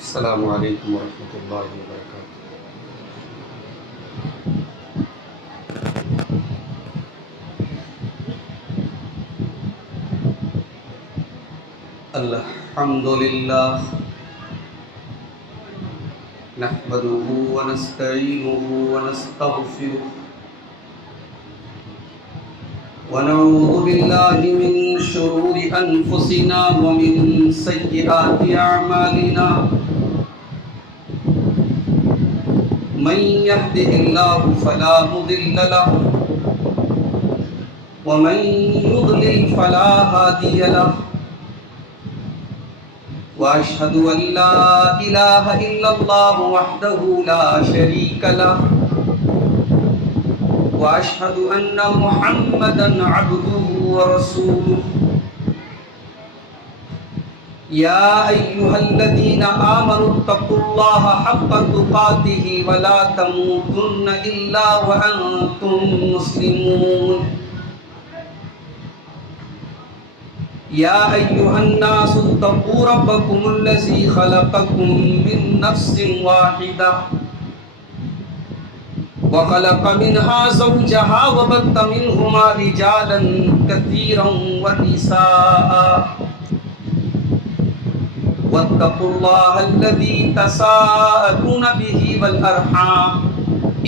السلام علیکم ورحمۃ اللہ وبرکاتہ۔ الحمد للہ نحمده ونستعینه ونستغفره ونعوذ باللہ من شرور انفسنا ومن سیئات اعمالنا، من يهده الله فلا مضل له ومن يضلل فلا هادي له، وأشهد أن لا إله إلا الله وحده لا شريك له، وأشهد أن محمدا عبده ورسوله، يا أيها الذين آمنوا اتقوا الله حق تقاته ولا تموتن إلا وأنتم مسلمون، يا أيها الناس اتقوا ربكم الذي خلقكم من نفس واحدة وخلق منها زوجها وبث منهما رجالا كثيرا ونساء، واتقوا الله الذي تساءلون به والأرحام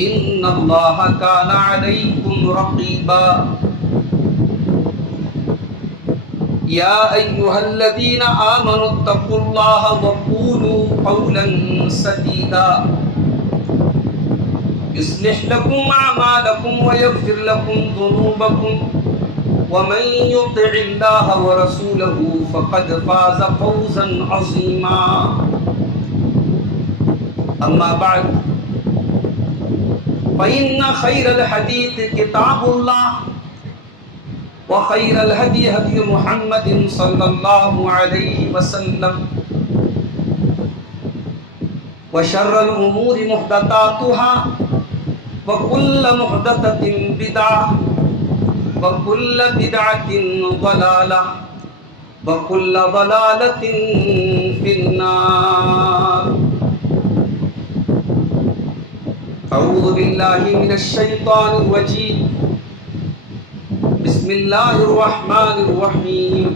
إن الله كان عليكم رقيبا، يا أيها الذين آمنوا اتقوا الله وقولوا قولا سديدا يصلح لكم أعمالكم ويغفر لكم ذنوبكم، ومن يطع الله ورسوله فقد فاز فوزا عظيما، أما بعد فإن خير الحديث كتاب الله، وخير الهدي هدي محمد صلى الله عليه وسلم، وشر الأمور محدثاتها، وكل محدثة بدعة، وكل بدعة ضلالة، وكل ضلالة في النار۔ أعوذ بالله من الشيطان الرجيم، بسم اللہ الرحمن الرحیم۔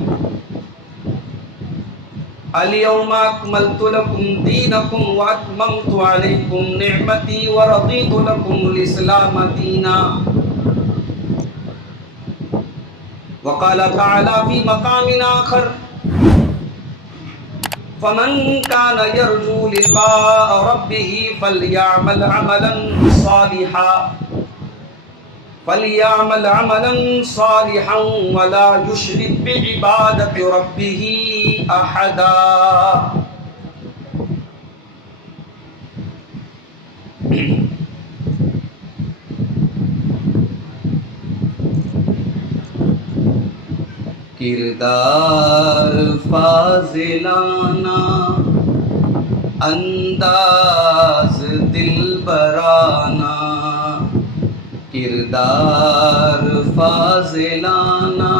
اليوم اکملت لکم دینکم واتممت علیکم نعمتی ورضیت لکم الاسلام دینا۔ وقال تعالی فی مقام آخر، فمن كان يرجو لقاء ربه فليعمل عملا صالحا ولا يشرك بعبادة ربه أحدا۔ کردار فاضلانہ، انداز دلبرانہ، کردار فاضلانہ،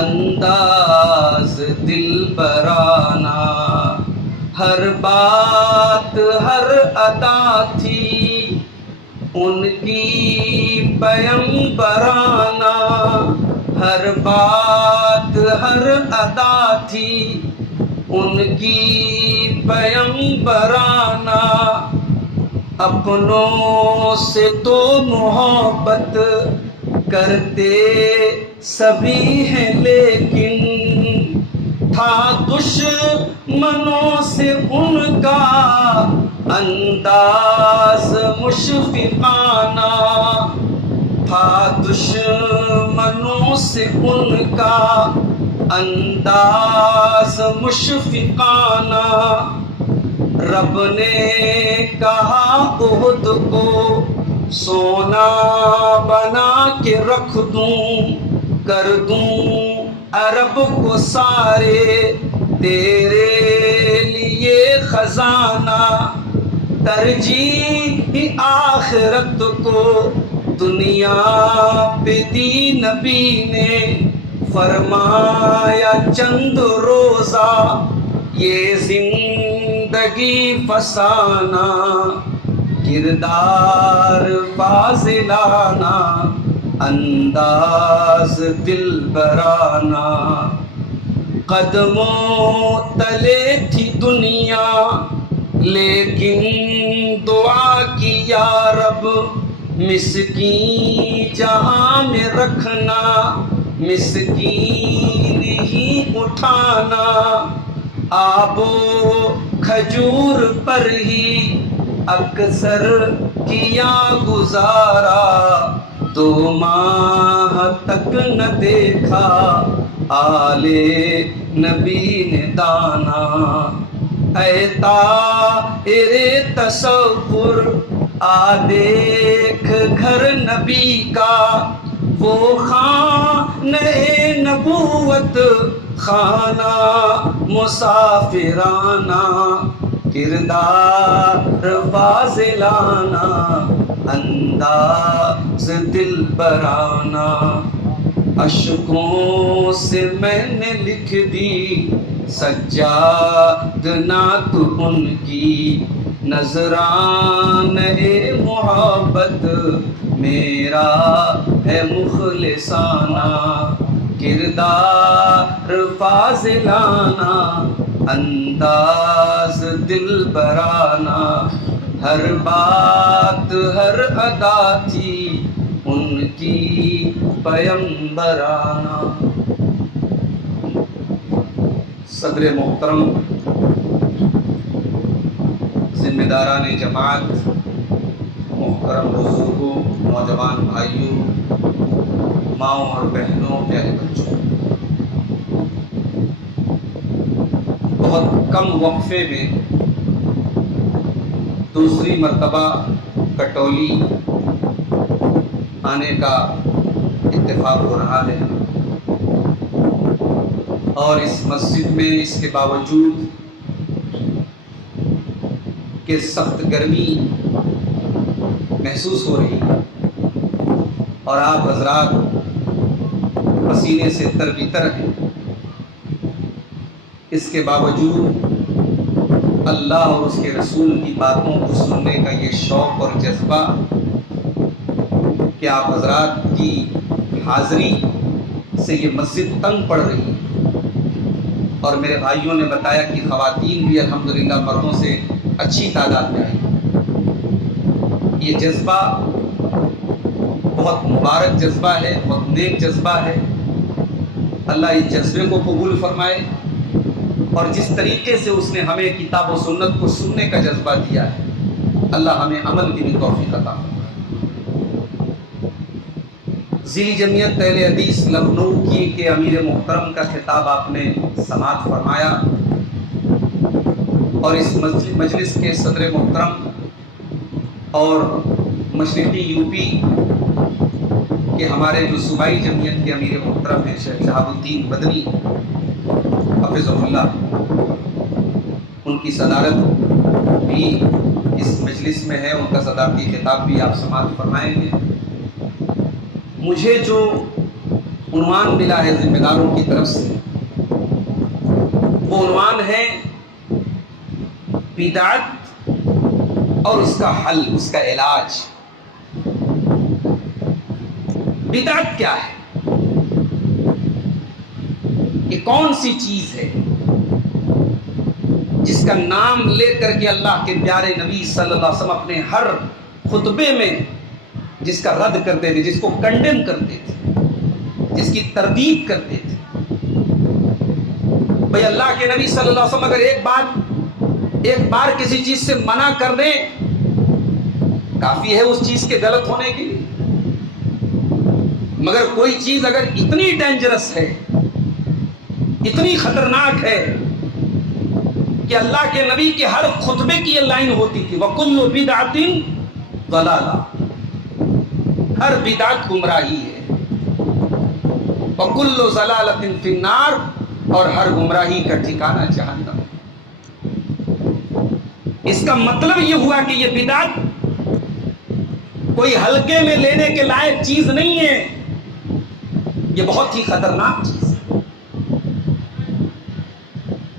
انداز دلبرانہ، ہر بات ہر ادا تھی ان کی پیمبرانہ، ہر بات ہر ادا تھی ان کی پیمبرانہ، اپنوں سے تو محبت کرتے سبھی ہیں لیکن تھا دشمنوں سے ان کا انداز مشفقانہ، تھا دشمنوں سے ان کا انداز مشفقانہ۔ رب نے کہا احد کو سونا بنا کے رکھ دوں، کر دوں عرب کو سارے تیرے لیے خزانہ، ترجیح آخرت کو دنیا پہ دی نبی نے، فرمایا چند روزہ یہ زندگی فسانہ کردار فاضلانہ انداز دلبرانہ قدموں تلے تھی دنیا لیکن دعا کی یا رب مسکین جہاں میں رکھنا مسکین ہی اٹھانا آب و کھجور پر ہی اکثر کیا گزارا 2 ماہ تک نہ دیکھا آلے نبی نے دانا اے طائرِ تصور آ دیکھ گھر نبی کا وہ خانہ نبوت خانہ مسافرانہ کردار فاضلانہ انداز دلبرانہ اشکوں سے میں نے لکھ دی سجاد نعت ان کی نذرانہ محبت میرا ہے مخلصانہ کردار فاضلانہ انداز دلبرانہ ہر بات ہر ادا تھی ان کی پیمبرانہ. صدر محترم، ذمہ داران جماعت، محترم بزرگوں، نوجوان بھائیوں، ماؤں اور بہنوں، پیارے بچوں، بہت کم وقفے میں دوسری مرتبہ کٹولی آنے کا اتفاق ہو رہا ہے، اور اس مسجد میں اس کے باوجود کہ سخت گرمی محسوس ہو رہی ہے اور آپ حضرات پسینے سے تر بتر ہیں، اس کے باوجود اللہ اور اس کے رسول کی باتوں کو سننے کا یہ شوق اور جذبہ کہ آپ حضرات کی حاضری سے یہ مسجد تنگ پڑ رہی ہے، اور میرے بھائیوں نے بتایا کہ خواتین بھی الحمدللہ مردوں سے اچھی تعداد میں آئی. یہ جذبہ بہت مبارک جذبہ ہے، بہت نیک جذبہ ہے. اللہ اس جذبے کو قبول فرمائے، اور جس طریقے سے اس نے ہمیں کتاب و سنت کو سننے کا جذبہ دیا ہے، اللہ ہمیں عمل کی بھی توفیق عطا فرمائے. ذیلی جمعیت اہل حدیث لکھنؤ کی کہ امیر محترم کا خطاب آپ نے سماعت فرمایا، اور اس مجلس کے صدر محترم اور مشرقی یو پی کہ ہمارے جو صوبائی جمعیت کے امیر محترم ہیں شیخ شہاب الدین مدنی حفظہ اللہ، ان کی صدارت بھی اس مجلس میں ہے، ان کا صدارتی خطاب بھی آپ سماعت فرمائیں گے. مجھے جو عنوان ملا ہے ذمہ داروں کی طرف سے، وہ عنوان ہے بدعت اور اس کا حل، اس کا علاج. بدعت کیا ہے؟ یہ کون سی چیز ہے جس کا نام لے کر کے اللہ کے پیارے نبی صلی اللہ علیہ وسلم اپنے ہر خطبے میں جس کا رد کرتے تھے، جس کو کنڈیم کرتے تھے، جس کی تردید کرتے تھے؟ بھئی اللہ کے نبی صلی اللہ علیہ وسلم اگر ایک بار کسی چیز سے منع کر دیں کافی ہے اس چیز کے غلط ہونے کے لیے، مگر کوئی چیز اگر اتنی ڈینجرس ہے، اتنی خطرناک ہے کہ اللہ کے نبی کے ہر خطبے کی یہ لائن ہوتی تھی وَكُلُّ بِدْعَةٍ ضَلَالَةٍ، ہر بدعت گمراہی ہے، وَكُلُّ ضَلَالَةٍ فِي النَّارِ، اور ہر گمراہی کا ٹھکانہ جہنم. اس کا مطلب یہ ہوا کہ یہ بدعت کوئی ہلکے میں لینے کے لائق چیز نہیں ہے، یہ بہت ہی خطرناک چیز ہے.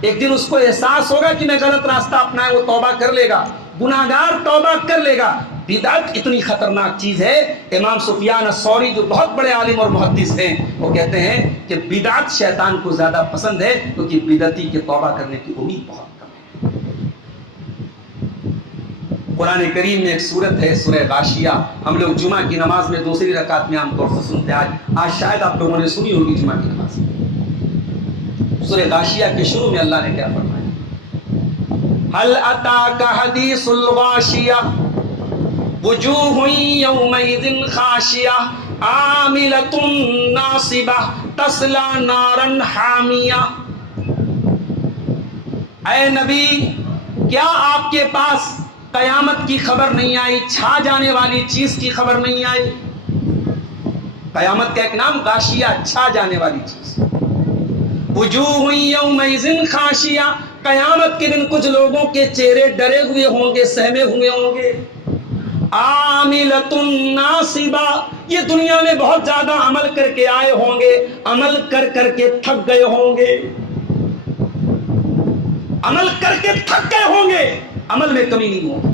ایک دن اس کو احساس ہوگا کہ میں غلط راستہ اپنائے، وہ توبہ کر لے گا، گناہگار توبہ کر لے گا۔ بدعت اتنی خطرناک چیز ہے، امام سفیان الثوری جو بہت بڑے عالم اور محدث ہیں وہ کہتے ہیں کہ بدعت شیطان کو زیادہ پسند ہے کیونکہ بدعتی کے توبہ کرنے کی امید بہت کم ہے۔ قرآن کریم میں ایک سورت ہے سورہ غاشیہ، ہم لوگ جمعہ کی نماز میں دوسری رکعت میں عام طور سے سنتے ہیں، آج شاید آپ لوگوں نے سنی ہوگی جمعہ کی نماز میں۔ سورہ غاشیہ کے شروع میں اللہ نے کیا فرمایا؟ هل اتاك حدیث الغاشیہ وجوہ یومئذ خاشیہ عاملۃ ناصبہ تصلی نارا حامیہ۔ اے نبی، کیا آپ کے پاس قیامت کی خبر نہیں آئی، چھا جانے والی چیز کی خبر نہیں آئی؟ قیامت کا ایک نام غاشیہ، چھا جانے والی چیز۔ وجوہ یومئذ خاشیہ، قیامت کے دن کچھ لوگوں کے چہرے ڈرے ہوئے ہوں گے، سہمے ہوئے ہوں گے۔ عاملۃ ناصبہ، یہ دنیا میں بہت زیادہ عمل کر کے آئے ہوں گے، عمل کر کر کے تھک گئے ہوں گے، عمل کر کے تھک گئے ہوں گے، عمل میں کمی نہیں ہوگی۔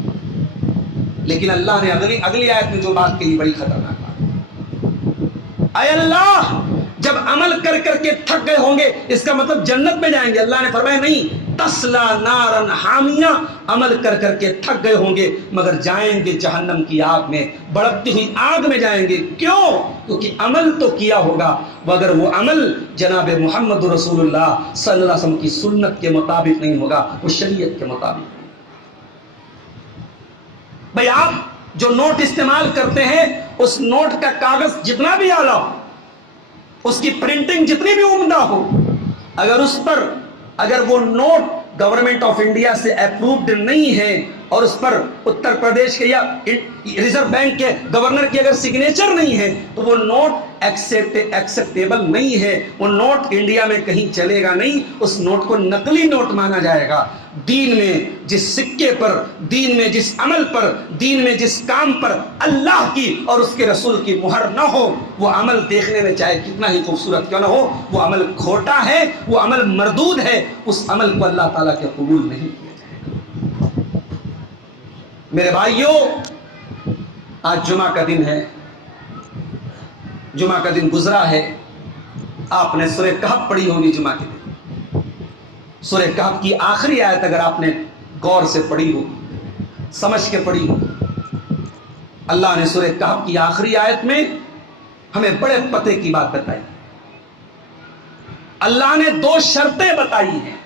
لیکن اللہ نے اگلی آیت میں جو بات کہی بڑی خطرناک بات، اے اللہ جب عمل کر کر کے تھک گئے ہوں گے اس کا مطلب جنت میں جائیں گے؟ اللہ نے فرمایا نہیں، تسلا نارن حامیہ، عمل کر کر کے تھک گئے ہوں گے مگر جائیں گے جہنم کی آگ میں، بڑکتی ہوئی آگ میں جائیں گے۔ کیوں؟ کیونکہ عمل تو کیا ہوگا مگر وہ عمل جناب محمد رسول اللہ صلی اللہ علیہ وسلم کی سنت کے مطابق نہیں ہوگا، وہ شریعت کے مطابق۔ بھئی آپ جو نوٹ استعمال کرتے ہیں اس نوٹ کا کاغذ جتنا بھی اعلیٰ ہو، اس کی پرنٹنگ جتنی بھی عمدہ ہو، اگر وہ نوٹ گورنمنٹ آف انڈیا سے اپرووڈ نہیں ہے اور اس پر اتر پردیش کے یا ریزرو بینک کے گورنر کی اگر سگنیچر نہیں ہے تو وہ نوٹ ایکسیپٹیبل نہیں ہے، وہ نوٹ انڈیا میں کہیں چلے گا نہیں، اس نوٹ کو نقلی نوٹ مانا جائے گا۔ دین میں جس سکے پر، دین میں جس عمل پر، دین میں جس کام پر اللہ کی اور اس کے رسول کی مہر نہ ہو، وہ عمل دیکھنے میں چاہے کتنا ہی خوبصورت کیوں نہ ہو، وہ عمل کھوٹا ہے، وہ عمل مردود ہے، اس عمل کو اللہ تعالیٰ کے قبول نہیں کیا جائے گا۔ میرے بھائیوں، آج جمعہ کا دن ہے، جمعہ کا دن گزرا ہے، آپ نے سورہ کہف پڑھی ہوگی جمعہ کے دن۔ سورہ کہف کی آخری آیت اگر آپ نے غور سے پڑھی ہو، سمجھ کے پڑھی ہو، اللہ نے سورہ کہف کی آخری آیت میں ہمیں بڑے پتے کی بات بتائی۔ اللہ نے دو شرطیں بتائی ہیں۔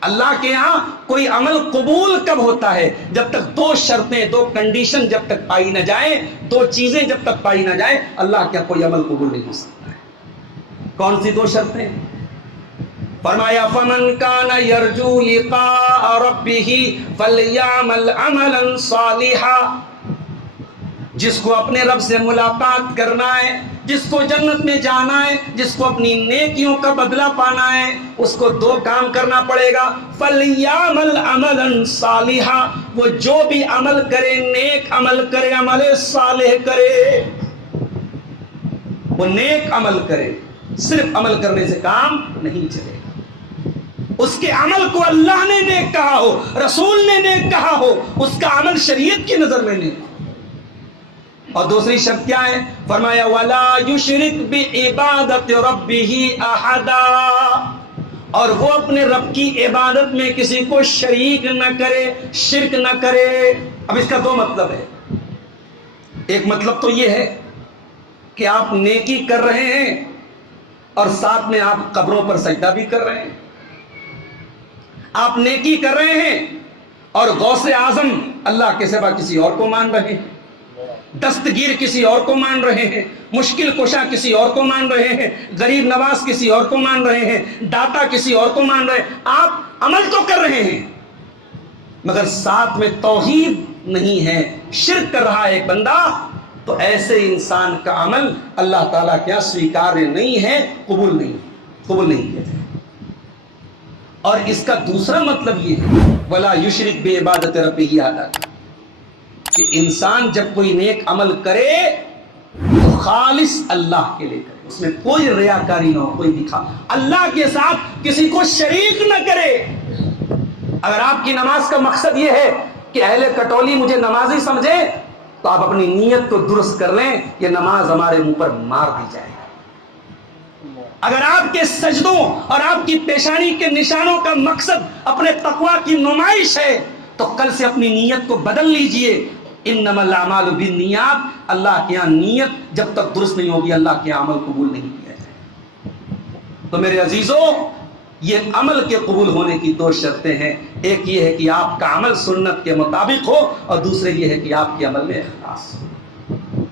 اللہ کے ہاں کوئی عمل قبول کب ہوتا ہے؟ جب تک دو شرطیں، دو کنڈیشن جب تک پائی نہ جائیں، دو چیزیں جب تک پائی نہ جائیں، اللہ کا کوئی عمل قبول نہیں ہو سکتا ہے۔ کون سی دو شرطیں؟ فرمایا فمن کان یرجو لقاء ربہ فلیعمل عملا صالحا، جس کو اپنے رب سے ملاقات کرنا ہے، جس کو جنت میں جانا ہے، جس کو اپنی نیکیوں کا بدلہ پانا ہے، اس کو دو کام کرنا پڑے گا۔ فَلْيَعْمَلْ عَمَلًا صَالِحًا، وہ جو بھی عمل کرے نیک عمل کرے، عمل صالح کرے، وہ نیک عمل کرے۔ صرف عمل کرنے سے کام نہیں چلے گا، اس کے عمل کو اللہ نے نیک کہا ہو، رسول نے نیک کہا ہو، اس کا عمل شریعت کی نظر میں نیک ہو۔ اور دوسری شرط کیا ہے؟ فرمایا وَلَا يُشْرِكْ بِعِبَادَةِ رَبِّهِ أَحَدًا، اور وہ اپنے رب کی عبادت میں کسی کو شریک نہ کرے، شرک نہ کرے۔ اب اس کا دو مطلب ہے۔ ایک مطلب تو یہ ہے کہ آپ نیکی کر رہے ہیں اور ساتھ میں آپ قبروں پر سجدہ بھی کر رہے ہیں۔ آپ نیکی کر رہے ہیں اور غوث اعظم اللہ کے سوا کسی اور کو مان رہے ہیں، دستگیر کسی اور کو مان رہے ہیں، مشکل کشا کسی اور کو مان رہے ہیں، غریب نواز کسی اور کو مان رہے ہیں، داتا کسی اور کو مان رہے ہیں۔ آپ عمل تو کر رہے ہیں مگر ساتھ میں توحید نہیں ہے، شرک کر رہا ہے ایک بندہ، تو ایسے انسان کا عمل اللہ تعالیٰ کیا سویکاریہ نہیں ہے، قبول نہیں کیا جائے۔ اور اس کا دوسرا مطلب یہ ہے وَلَا يُشْرِكْ بِعِبَادَةِ رَبِّهِ أَحَدًا، کہ انسان جب کوئی نیک عمل کرے تو خالص اللہ کے لیے کرے، اس میں کوئی ریاکاری نہ ہو، کوئی دکھا، اللہ کے ساتھ کسی کو شریک نہ کرے۔ اگر آپ کی نماز کا مقصد یہ ہے کہ اہل کٹولی مجھے نمازی سمجھے تو آپ اپنی نیت کو درست کر لیں، یہ نماز ہمارے منہ پر مار دی جائے گا۔ اگر آپ کے سجدوں اور آپ کی پیشانی کے نشانوں کا مقصد اپنے تقوی کی نمائش ہے تو کل سے اپنی نیت کو بدل لیجئے۔ انما الاعمال بالنیات، اللہ کے یہاں نیت جب تک درست نہیں ہوگی اللہ کے عمل قبول نہیں کیا جائے گا۔ تو میرے عزیزوں، یہ عمل کے قبول ہونے کی دو شرطیں ہیں، ایک یہ ہے کہ آپ کا عمل سنت کے مطابق ہو، اور دوسرے یہ ہے کہ آپ کے عمل میں اخلاص ہو۔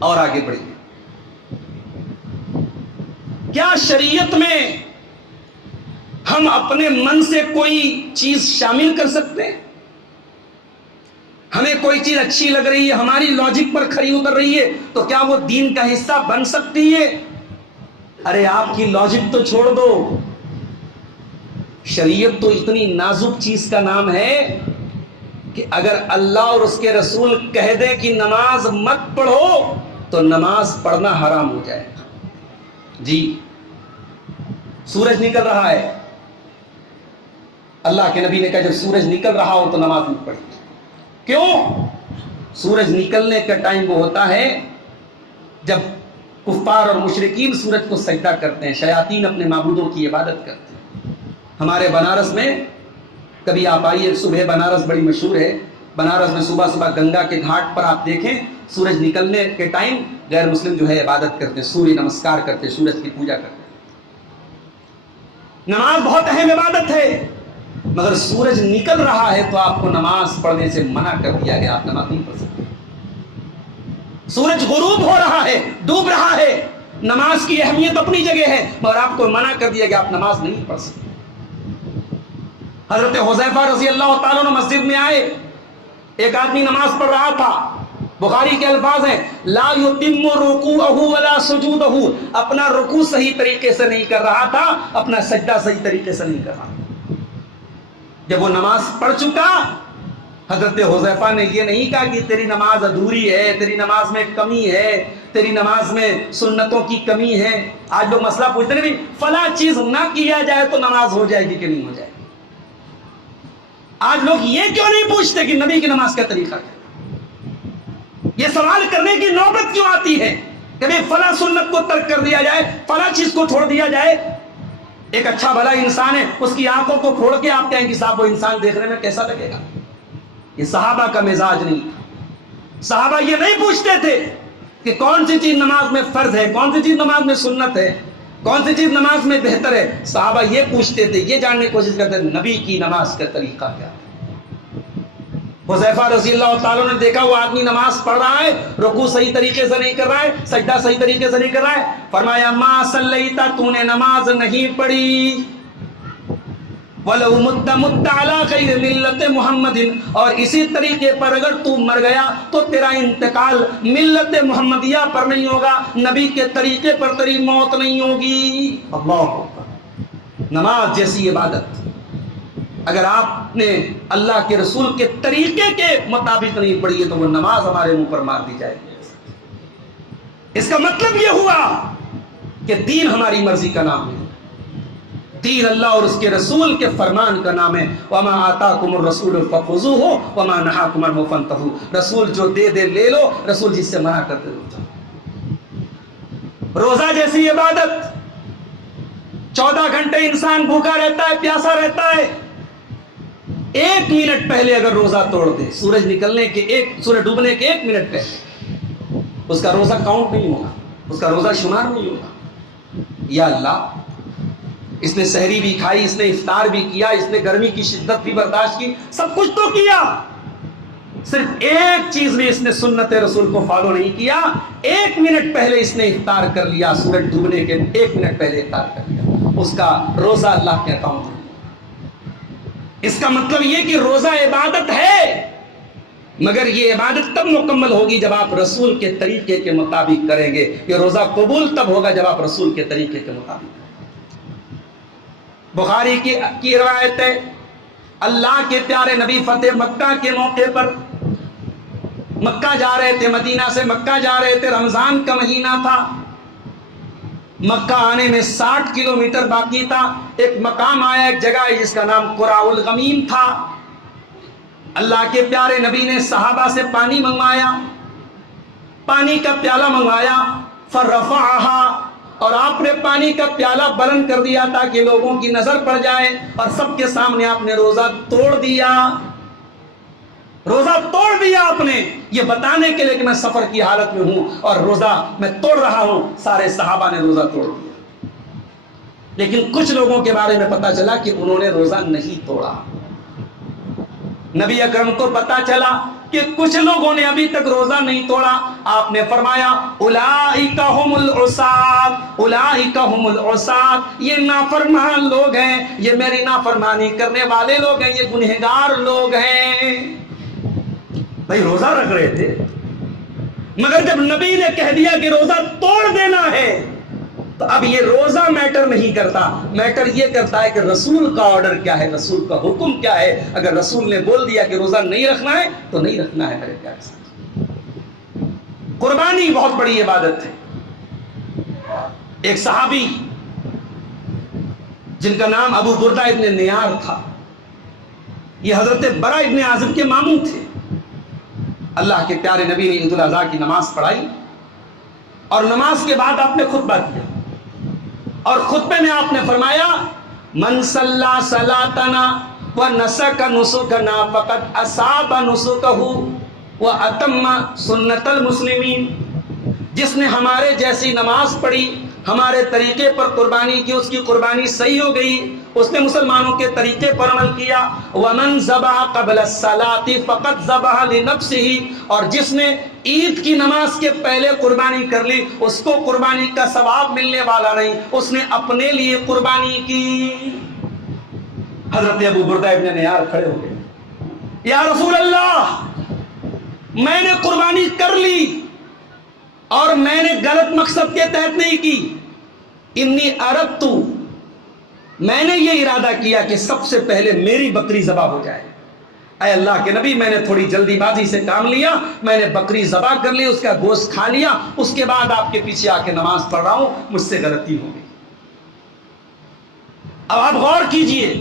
اور آگے بڑھیے، کیا شریعت میں ہم اپنے من سے کوئی چیز شامل کر سکتے ہیں؟ ہمیں کوئی چیز اچھی لگ رہی ہے، ہماری لاجک پر کھری اتر رہی ہے، تو کیا وہ دین کا حصہ بن سکتی ہے؟ ارے آپ کی لاجک تو چھوڑ دو، شریعت تو اتنی نازک چیز کا نام ہے کہ اگر اللہ اور اس کے رسول کہہ دیں کہ نماز مت پڑھو تو نماز پڑھنا حرام ہو جائے گا۔ جی، سورج نکل رہا ہے، اللہ کے نبی نے کہا جب سورج نکل رہا ہو تو نماز نہیں پڑھی۔ کیوں؟ سورج نکلنے کا ٹائم وہ ہوتا ہے جب کفار اور مشرکین سورج کو سجدہ کرتے ہیں، شیاطین اپنے معبودوں کی عبادت کرتے ہیں۔ ہمارے بنارس میں کبھی آپ آئیے، صبح بنارس بڑی مشہور ہے، بنارس میں صبح صبح گنگا کے گھاٹ پر آپ دیکھیں سورج نکلنے کے ٹائم غیر مسلم جو ہے عبادت کرتے ہیں، سوریہ نمسکار کرتے ہیں، سورج کی پوجا کرتے ہیں۔ نماز بہت اہم عبادت ہے، مگر سورج نکل رہا ہے تو آپ کو نماز پڑھنے سے منع کر دیا گیا، آپ نماز نہیں پڑھ سکتے۔ سورج غروب ہو رہا ہے، ڈوب رہا ہے، نماز کی اہمیت اپنی جگہ ہے، مگر آپ کو منع کر دیا گیا، آپ نماز نہیں پڑھ سکتے۔ حضرت حذیفہ رضی اللہ تعالیٰ عنہ مسجد میں آئے، ایک آدمی نماز پڑھ رہا تھا، بخاری کے الفاظ ہیں لا یتم رکوعہ ولا سجودہ، اپنا رکوع صحیح طریقے سے نہیں کر رہا تھا، اپنا سجدہ صحیح طریقے سے نہیں کر رہا تھا۔ جب وہ نماز پڑھ چکا، حضرت حذیفہ نے یہ نہیں کہا کہ تیری نماز ادھوری ہے، تیری نماز میں کمی ہے، تیری نماز میں سنتوں کی کمی ہے۔ آج لوگ مسئلہ پوچھتے ہیں فلاں چیز نہ کیا جائے تو نماز ہو جائے گی کہ نہیں ہو جائے گی۔ آج لوگ یہ کیوں نہیں پوچھتے کہ نبی کی نماز کا طریقہ کیا؟ یہ سوال کرنے کی نوبت کیوں آتی ہے کہ فلاں سنت کو ترک کر دیا جائے، فلاں چیز کو چھوڑ دیا جائے؟ ایک اچھا بھلا انسان ہے، اس کی آنکھوں کو پھوڑ کے آپ کہیں کہ صاحب وہ انسان دیکھنے میں کیسا لگے گا؟ یہ صحابہ کا مزاج نہیں تھا۔ صحابہ یہ نہیں پوچھتے تھے کہ کون سی چیز نماز میں فرض ہے، کون سی چیز نماز میں سنت ہے، کون سی چیز نماز میں بہتر ہے۔ صحابہ یہ پوچھتے تھے، یہ جاننے کی کوشش کرتے تھے نبی کی نماز کا طریقہ کیا ہے۔ حذیفہ رضی اللہ تعالیٰ نے دیکھا وہ آدمی نماز پڑھ رہا ہے، رکوع صحیح طریقے سے نہیں کر رہا ہے، سجدہ صحیح طریقے سے نہیں کر رہا ہے، فرمایا ما صلیت، تو نے نماز نہیں پڑھی، وَلَوْ مُتَّ عَلَىٰ غَيْرِ مِلَّتِ مُحَمَّدٍ، اور اسی طریقے پر اگر تو مر گیا تو تیرا انتقال ملت محمدیہ پر نہیں ہوگا، نبی کے طریقے پر تیری موت نہیں ہوگی۔ اللہ اکبر۔ نماز جیسی عبادت اگر آپ نے اللہ کے رسول کے طریقے کے مطابق نہیں پڑھی ہے تو وہ نماز ہمارے منہ پر مار دی جائے گی۔ اس کا مطلب یہ ہوا کہ دین ہماری مرضی کا نام ہے، دین اللہ اور اس کے رسول کے فرمان کا نام ہے۔ وَمَا آتَاكُمُ الرَّسُولُ فَخُذُوهُ وَمَا نَهَاكُمْ عَنْهُ فَانْتَهُوا، رسول جو دے دے لے لو، رسول جس سے منع کرتے رک جاؤ۔ روزہ جیسی عبادت 14 گھنٹے انسان بھوکا رہتا ہے، پیاسا رہتا ہے، 1 منٹ پہلے اگر روزہ توڑ دے، سورج نکلنے کے سورج ڈوبنے کے 1 منٹ پہلے، اس کا روزہ کاؤنٹ نہیں ہوگا، اس کا روزہ شمار نہیں ہوگا۔ یا اللہ، اس نے سحری بھی کھائی، اس نے افطار بھی کیا، اس نے گرمی کی شدت بھی برداشت کی، سب کچھ تو کیا، صرف ایک چیز میں اس نے سنت رسول کو فالو نہیں کیا، 1 منٹ پہلے اس نے افطار کر لیا، سورج ڈوبنے کے 1 منٹ پہلے افطار کر لیا، اس کا روزہ اللہ کے اکاؤنٹ میں۔ اس کا مطلب یہ کہ روزہ عبادت ہے، مگر یہ عبادت تب مکمل ہوگی جب آپ رسول کے طریقے کے مطابق کریں گے۔ یہ روزہ قبول تب ہوگا جب آپ رسول کے طریقے کے مطابق کریں گے۔ بخاری کی روایت ہے، اللہ کے پیارے نبی فتح مکہ کے موقع پر مکہ جا رہے تھے، مدینہ سے مکہ جا رہے تھے، رمضان کا مہینہ تھا، مکہ آنے میں 60 کلومیٹر باقی تھا. ایک مقام آیا, ایک جگہ ہے جس کا نام قراء الغمیم تھا. اللہ کے پیارے نبی نے صحابہ سے پانی منگوایا, پانی کا پیالہ منگوایا. فرفعها, اور آپ نے پانی کا پیالہ بلند کر دیا تاکہ لوگوں کی نظر پڑ جائے, اور سب کے سامنے آپ نے روزہ توڑ دیا. روزہ توڑ دیا آپ نے, یہ بتانے کے لیے کہ میں سفر کی حالت میں ہوں اور روزہ میں توڑ رہا ہوں. سارے صحابہ نے روزہ توڑ دیا. لیکن کچھ لوگوں کے بارے میں پتا چلا کہ انہوں نے روزہ نہیں توڑا. نبی اکرم کو پتا چلا کہ کچھ لوگوں نے ابھی تک روزہ نہیں توڑا. آپ نے فرمایا اولئک هم العصاة, اولئک هم العصاة, یہ نافرمان لوگ ہیں, یہ میری نافرمانی کرنے والے لوگ ہیں, یہ گنہگار لوگ ہیں. بھائی روزہ رکھ رہے تھے, مگر جب نبی نے کہہ دیا کہ روزہ توڑ دینا ہے تو اب یہ روزہ میٹر نہیں کرتا. میٹر یہ کرتا ہے کہ رسول کا آرڈر کیا ہے, رسول کا حکم کیا ہے. اگر رسول نے بول دیا کہ روزہ نہیں رکھنا ہے تو نہیں رکھنا ہے. میرے پیارے ساتھ, قربانی بہت بڑی عبادت ہے. ایک صحابی جن کا نام ابو بردہ ابن نیار تھا, یہ حضرت برا ابن عازب کے ماموں تھے. اللہ کے پیارے نبی نے عید الاضحیٰ کی نماز پڑھائی اور نماز کے بعد آپ نے خطبہ دیا, اور خطبے میں آپ نے فرمایا من صلی صلاتنا ونسک نسکنا فقد اصاب نسکہ واتم سنت المسلمین. جس نے ہمارے جیسی نماز پڑھی, ہمارے طریقے پر قربانی کی, اس کی قربانی صحیح ہو گئی, اس نے مسلمانوں کے طریقے پر عمل کیا. ومن ذبح قبل الصلاۃ فقد ذبح لنفسہ, اور جس نے عید کی نماز کے پہلے قربانی کر لی اس کو قربانی کا ثواب ملنے والا نہیں, اس نے اپنے لیے قربانی کی. حضرت ابو بردہ ابن نیار کھڑے ہو گئے, یا رسول اللہ, میں نے قربانی کر لی اور میں نے غلط مقصد کے تحت نہیں کی. انی اردت, میں نے یہ ارادہ کیا کہ سب سے پہلے میری بکری ذبح ہو جائے. اے اللہ کے نبی, میں نے تھوڑی جلدی بازی سے کام لیا, میں نے بکری ذبح کر لی, اس کا گوشت کھا لیا, اس کے بعد آپ کے پیچھے آ کے نماز پڑھ رہا ہوں, مجھ سے غلطی ہو گئی. اب آپ غور کیجئے,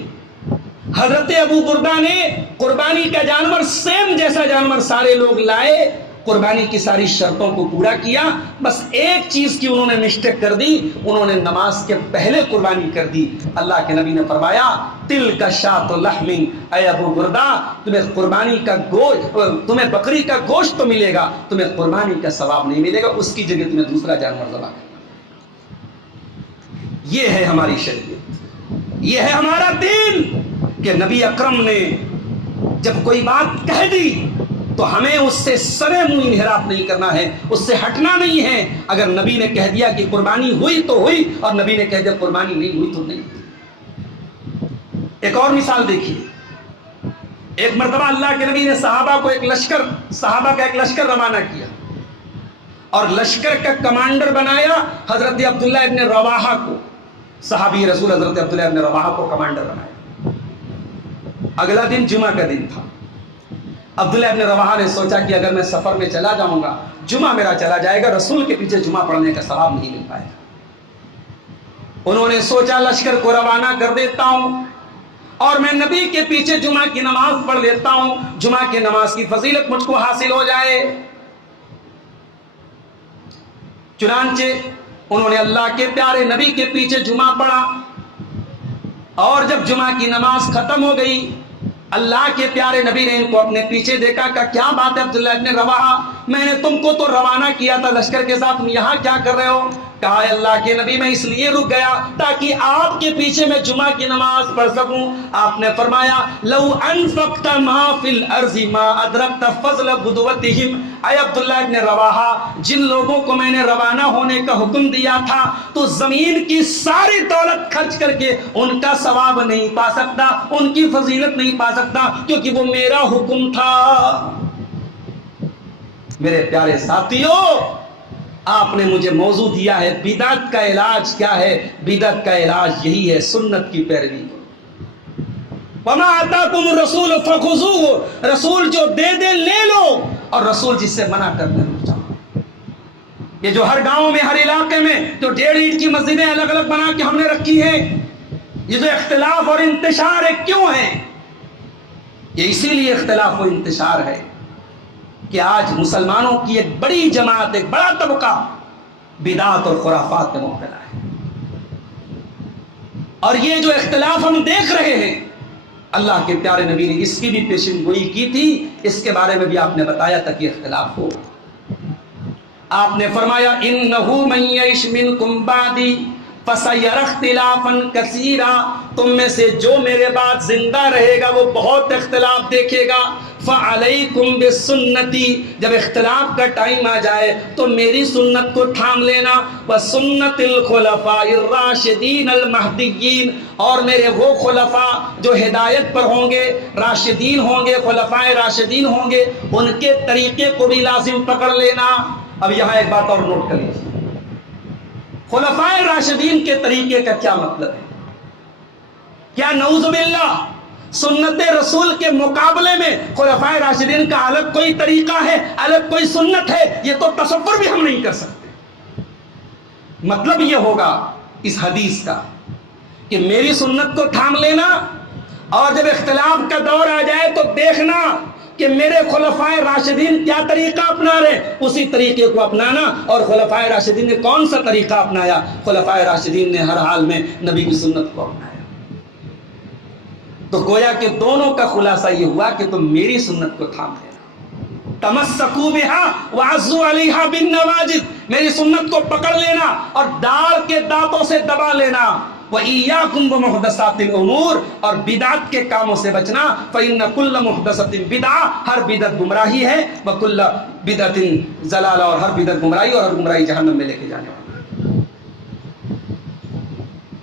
حضرت ابو بردہ نے قربانی کا جانور سیم جیسا جانور سارے لوگ لائے, قربانی کی ساری شرطوں کو پورا کیا, بس ایک چیز کی انہوں نے مسٹیک کر دی, انہوں نے نماز کے پہلے قربانی کر دی. اللہ کے نبی نے فرمایا تلک شاۃ لحم, اے ابو بردہ, تمہیں قربانی کا گوشت, تمہیں بکری کا گوشت تو ملے گا, تمہیں قربانی کا ثواب نہیں ملے گا, اس کی جگہ تمہیں دوسرا جانور ذبح کرنا. یہ ہے ہماری شریعت, یہ ہے ہمارا دین, کہ نبی اکرم نے جب کوئی بات کہہ دی تو ہمیں اس سے سرے منہ انحراف نہیں کرنا ہے, اس سے ہٹنا نہیں ہے. اگر نبی نے کہہ دیا کہ قربانی ہوئی تو ہوئی, اور نبی نے کہہ دیا قربانی نہیں ہوئی تو نہیں. ایک اور مثال دیکھیے, ایک مرتبہ اللہ کے نبی نے صحابہ کا ایک لشکر روانہ کیا, اور لشکر کا کمانڈر بنایا حضرت عبداللہ ابن رواحہ کو. صحابی رسول حضرت عبداللہ ابن رواحہ کو کمانڈر بنایا. اگلا دن جمعہ کا دن تھا. عبداللہ ابن رواحہ نے سوچا کہ اگر میں سفر میں چلا جاؤں گا, جمعہ میرا چلا جائے گا, رسول کے پیچھے جمعہ پڑھنے کا ثواب نہیں مل پائے گا. انہوں نے سوچا لشکر کو روانہ کر دیتا ہوں اور میں نبی کے پیچھے جمعہ کی نماز پڑھ لیتا ہوں, جمعہ کی نماز کی فضیلت مجھ کو حاصل ہو جائے. چنانچہ انہوں نے اللہ کے پیارے نبی کے پیچھے جمعہ پڑھا, اور جب جمعہ کی نماز ختم ہو گئی, اللہ کے پیارے نبی نے ان کو اپنے پیچھے دیکھا, کہ کیا بات ہے عبداللہ ابن رواحہ, میں نے تم کو تو روانہ کیا تھا لشکر کے ساتھ, تم یہاں کیا کر رہے ہو؟ کہا اللہ کے نبی میں اس لیے رک گیا تاکہ آپ کے پیچھے میں جمعہ کی نماز پڑھ سکوں. آپ نے فرمایا لو انفقت ما فی الارض ما ادرکت فضل بدوتہم, اے عبداللہ ابن رواحہ, جن لوگوں کو میں نے روانہ ہونے کا حکم دیا تھا تو زمین کی ساری دولت خرچ کر کے ان کا ثواب نہیں پا سکتا, ان کی فضیلت نہیں پا سکتا, کیونکہ وہ میرا حکم تھا. میرے پیارے ساتھیوں, آپ نے مجھے موضوع دیا ہے بدعت کا علاج کیا ہے. بدعت کا علاج یہی ہے سنت کی پیروی. وما آتاکم الرسول فخذوہ, رسول جو دے دے لے لو, اور رسول جس سے منع کر دے رک جاؤ. یہ جو ہر گاؤں میں ہر علاقے میں جو 1.5 اینٹ کی مسجدیں الگ الگ بنا کے ہم نے رکھی ہیں، یہ جو اختلاف اور انتشار ہے کیوں ہے؟ یہ اسی لیے اختلاف و انتشار ہے کہ آج مسلمانوں کی ایک بڑی جماعت، ایک بڑا طبقہ بدعت اور خرافات میں مبتلا ہے. اور یہ جو اختلاف ہم دیکھ رہے ہیں، اللہ کے پیارے نبی نے اس کی بھی پیشن گوئی کی تھی، اس کے بارے میں بھی آپ نے بتایا تھا کہ اختلاف ہو. آپ نے فرمایا انہو من یعش منکم بعدی فسیر اختلافا کثیرا، تم میں سے جو میرے بعد زندہ رہے گا وہ بہت اختلاف دیکھے گا. فعلیکم بسنتی، جب اختلاف کا ٹائم آ جائے تو میری سنت کو تھام لینا. وسنت الخلفاء الراشدین المہدیین، اور میرے وہ خلفاء جو ہدایت پر ہوں گے، راشدین ہوں گے، خلفاء راشدین ہوں گے، ان کے طریقے کو بھی لازم پکڑ لینا. اب یہاں ایک بات اور نوٹ کر لیجیے، خلفاء راشدین کے طریقے کا کیا مطلب ہے؟ کیا نعوذ باللہ سنت رسول کے مقابلے میں خلفاء راشدین کا الگ کوئی طریقہ ہے، الگ کوئی سنت ہے؟ یہ تو تصور بھی ہم نہیں کر سکتے. مطلب یہ ہوگا اس حدیث کا کہ میری سنت کو تھام لینا، اور جب اختلاف کا دور آ جائے تو دیکھنا کہ میرے خلفاء راشدین کیا طریقہ اپنا رہے، اسی طریقے کو اپنانا. اور خلفاء راشدین نے کون سا طریقہ اپنایا؟ خلفاء راشدین نے ہر حال میں نبی کی سنت کو اپنایا. تو گویا کہ دونوں کا خلاصہ یہ ہوا کہ تم میری سنت کو تھام لینا، تمسکوا بها وعضوا علیہا بالنواجذ، میری سنت کو پکڑ لینا اور ڈال کے دانتوں سے دبا لینا. وَإِيَّاكُمْ وَمُحْدَثَاتِ الْأُمُورِ، اور بدعت کے کاموں سے بچنا. فَإِنَّ كُلَّ مُحْدَثَةٍ بِدْعَةٍ، ہر بدعت گمراہی ہے. وَكُلَّ بِدْعَةٍ ضَلَالَةٍ، اور ہر بدعت گمراہی، اور ہر گمراہی جہنم میں لے کے جانے والی.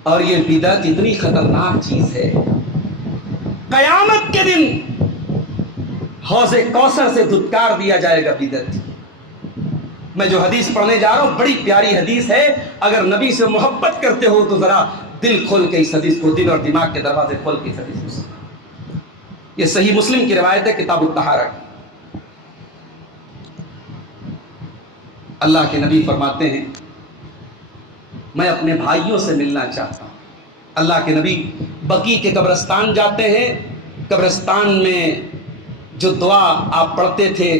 اور یہ بدعت اتنی خطرناک چیز ہے، قیامت کے دن حوض کوثر سے دھتکار دیا جائے گا بدعت. میں جو حدیث پڑھنے جا رہا ہوں بڑی پیاری حدیث ہے. اگر نبی سے محبت کرتے ہو تو ذرا دل کھول کے اس حدیث کو، دل اور دماغ کے دروازے کھول کے اس حدیث کو سنو. یہ صحیح مسلم کی روایت ہے، کتاب الطہارہ کی. اللہ کے نبی فرماتے ہیں میں اپنے بھائیوں سے ملنا چاہتا ہوں. اللہ کے نبی بقیع کے قبرستان جاتے ہیں. قبرستان میں جو دعا آپ پڑھتے تھے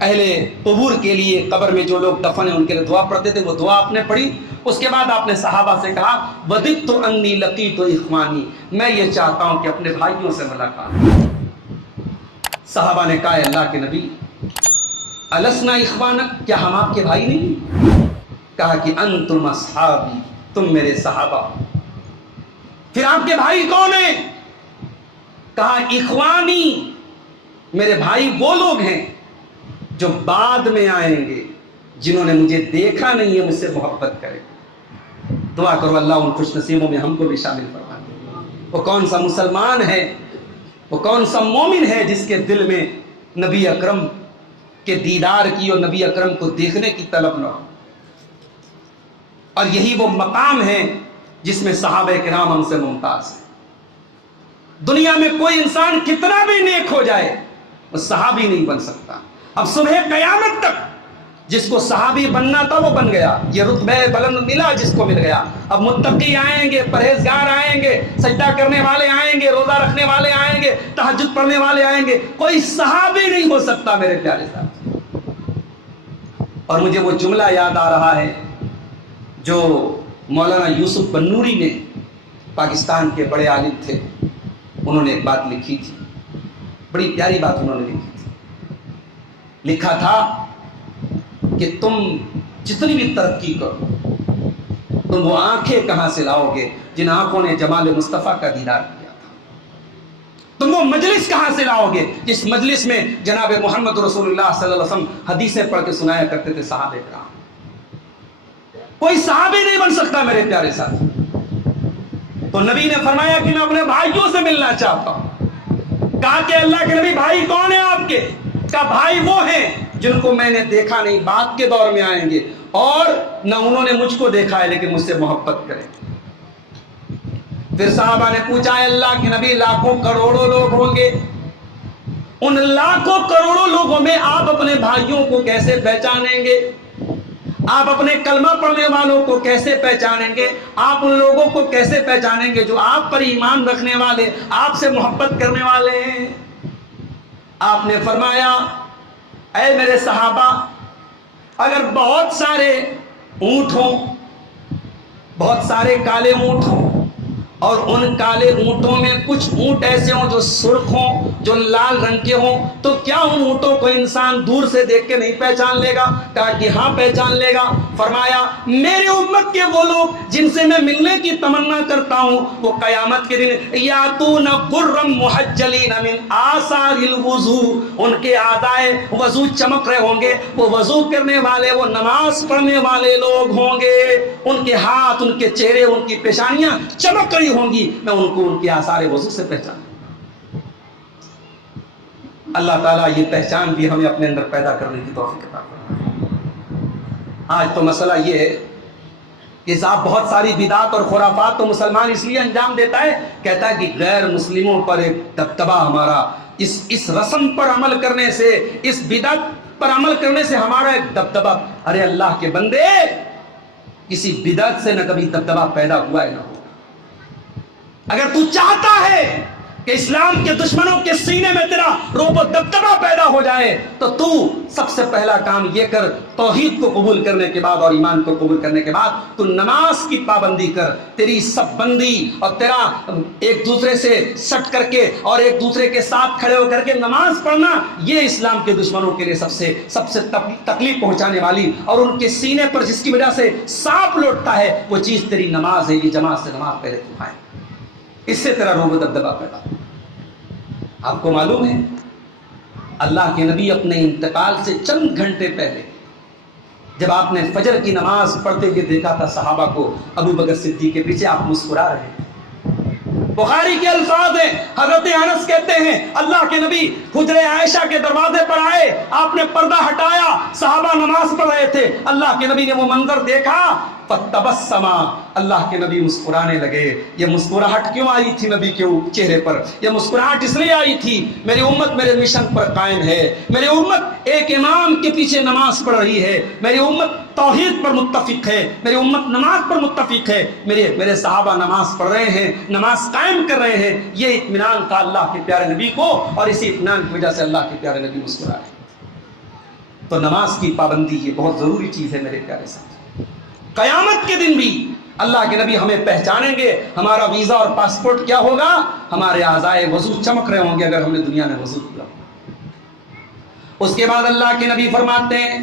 اہل قبور کے لیے، قبر میں جو لوگ دفن ہیں ان کے لیے دعا پڑھتے تھے، وہ دعا آپ نے پڑھی. اس کے بعد آپ نے صحابہ سے کہا وَدِدْتُ أَنِّي لَقِيتُ إِخْوَانِي، میں یہ چاہتا ہوں کہ اپنے بھائیوں سے ملاقات. صحابہ نے کہا اللہ کے نبی أَلَسْنَا إِخْوَانَكَ، کیا ہم آپ کے بھائی نہیں؟ کہا کہ أَنْتُمْ أَصْحَابِي، تم میرے صحابہ. پھر آپ کے بھائی کون ہیں؟ کہا اخوانی، میرے بھائی وہ لوگ ہیں جو بعد میں آئیں گے، جنہوں نے مجھے دیکھا نہیں ہے، مجھ سے محبت کرے. دعا کرو اللہ ان خوش نصیبوں میں ہم کو بھی شامل فرما دے. وہ کون سا مسلمان ہے، وہ کون سا مومن ہے جس کے دل میں نبی اکرم کے دیدار کی اور نبی اکرم کو دیکھنے کی طلب نہ ہو. اور یہی وہ مقام ہے جس میں صحابہ کرام ہم سے ممتاز ہیں. دنیا میں کوئی انسان کتنا بھی نیک ہو جائے وہ صحابی نہیں بن سکتا. اب صبح قیامت تک جس کو صحابی بننا تھا وہ بن گیا، یہ رتبہ بلند ملا جس کو مل گیا. اب متقی آئیں گے، پرہیزگار آئیں گے، سجدہ کرنے والے آئیں گے، روزہ رکھنے والے آئیں گے، تہجد پڑھنے والے آئیں گے. کوئی صحابی نہیں ہو سکتا میرے پیارے صاحب. اور مجھے وہ جملہ یاد آ رہا ہے جو مولانا یوسف بنوری نے، پاکستان کے بڑے عالم تھے، انہوں نے ایک بات لکھی تھی، بڑی پیاری بات انہوں نے لکھی تھی. لکھا تھا کہ تم جتنی بھی ترقی کرو، تم وہ آنکھیں کہاں سے لاؤ گے جن آنکھوں نے جمال مصطفیٰ کا دیدار کیا تھا؟ تم وہ مجلس کہاں سے لاؤ گے جس مجلس میں جناب محمد رسول اللہ صلی اللہ علیہ وسلم حدیثیں پڑھ کے سنایا کرتے تھے صحابہ کرام؟ کوئی صحابی نہیں بن سکتا میرے پیارے ساتھی. تو نبی نے فرمایا کہ میں اپنے بھائیوں سے ملنا چاہتا ہوں. کہا کہ اللہ کے نبی بھائی کون ہیں آپ کے؟ کہا بھائی وہ ہیں جن کو میں نے دیکھا نہیں، بعد کے دور میں آئیں گے، اور نہ انہوں نے مجھ کو دیکھا ہے لیکن مجھ سے محبت کریں. پھر صحابہ نے پوچھا ہے اللہ کے نبی لاکھوں کروڑوں لوگ ہوں گے، ان لاکھوں کروڑوں لوگوں میں آپ اپنے بھائیوں کو کیسے پہچانیں گے؟ آپ اپنے کلمہ پڑھنے والوں کو کیسے پہچانیں گے؟ آپ ان لوگوں کو کیسے پہچانیں گے جو آپ پر ایمان رکھنے والے، آپ سے محبت کرنے والے ہیں؟ آپ نے فرمایا اے میرے صحابہ، اگر بہت سارے اونٹ ہوں، بہت سارے کالے اونٹ ہوں، اور ان کالے اونٹوں میں کچھ اونٹ ایسے ہوں جو سرخ ہوں، جو لال رنگ کے ہوں، تو کیا ان اونٹوں کو انسان دور سے دیکھ کے نہیں پہچان لے گا؟ کہا کہ ہاں پہچان لے گا۔ فرمایا میری امت کے وہ لوگ جن سے میں ملنے کی تمنا کرتا ہوں، وہ قیامت کے دن یاتون غرم محجلین من آثار الوضو، ان کے اعضائے وضو چمک رہے ہوں گے، وہ وضو کرنے والے، وہ نماز پڑھنے والے لوگ ہوں گے، ان کے ہاتھ، ان کے چہرے، ان کی پیشانیاں چمک رہی ہوں گی، میں ان کو ان کے آثار وضو سے پہچان۔ اللہ تعالیٰ یہ پہچان بھی ہمیں اپنے اندر پیدا کرنے کی توفیق عطا فرمائے۔ آج تو مسئلہ یہ ہے کہ صاحب بہت ساری بدعات اور خرافات تو مسلمان اس لیے انجام دیتا ہے، کہتا ہے کہ غیر مسلموں پر ایک دبدبہ ہمارا، اس رسم پر عمل کرنے سے، اس بدعت پر عمل کرنے سے ہمارا ایک دبدبہ۔ ارے اللہ کے بندے، کسی بدعت سے نہ کبھی دبدبہ پیدا ہوا ہے نہ ہوگا۔ اگر تو چاہتا ہے کہ اسلام کے دشمنوں کے سینے میں تیرا رعب و دبدبہ پیدا ہو جائے تو سب سے پہلا کام یہ کر، توحید کو قبول کرنے کے بعد اور ایمان کو قبول کرنے کے بعد تو نماز کی پابندی کر۔ تیری سب بندی اور تیرا ایک دوسرے سے سٹ کر کے اور ایک دوسرے کے ساتھ کھڑے ہو کر کے نماز پڑھنا، یہ اسلام کے دشمنوں کے لیے سب سے تکلیف پہنچانے والی اور ان کے سینے پر جس کی وجہ سے سانپ لوٹتا ہے وہ چیز تیری نماز ہے۔ یہ جماعت سے نماز پہلے تو پائے، اس سے تیرا روب و دبدبہ پیدا۔ آپ کو معلوم ہے اللہ کے نبی اپنے انتقال سے چند گھنٹے پہلے جب آپ نے فجر کی نماز پڑھتے ہوئے دیکھا تھا صحابہ کو، ابو بکر صدیق کے پیچھے آپ مسکرا رہے ہیں۔ بخاری کے الفاظ ہیں، حضرت انس کہتے ہیں اللہ کے نبی حجرہ عائشہ کے دروازے پر آئے، آپ نے پردہ ہٹایا، صحابہ نماز پڑھ رہے تھے، اللہ کے نبی نے وہ منظر دیکھا، فتبسما، اللہ کے نبی مسکرانے لگے۔ یہ مسکراہٹ کیوں آئی تھی نبی کے چہرے پر؟ یہ مسکراہٹ اس لیے آئی تھی میری امت میرے مشن پر قائم ہے، میری امت ایک امام کے پیچھے نماز پڑھ رہی ہے، میری امت توحید پر متفق ہے، میری امت نماز پر متفق ہے، میرے صحابہ نماز پڑھ رہے ہیں، نماز قائم کر رہے ہیں۔ یہ اطمینان تھا اللہ کے پیارے نبی کو، اور اسی اطمینان کی وجہ سے اللہ کے پیارے نبی مسکرائے۔ تو نماز کی پابندی یہ بہت ضروری چیز ہے میرے پیارے ساتھی۔ قیامت کے دن بھی اللہ کے نبی ہمیں پہچانیں گے، ہمارا ویزا اور پاسپورٹ کیا ہوگا؟ ہمارے اعضائے وضو چمک رہے ہوں گے اگر ہم نے دنیا میں وضو کیا۔ اس کے بعد اللہ کے نبی فرماتے ہیں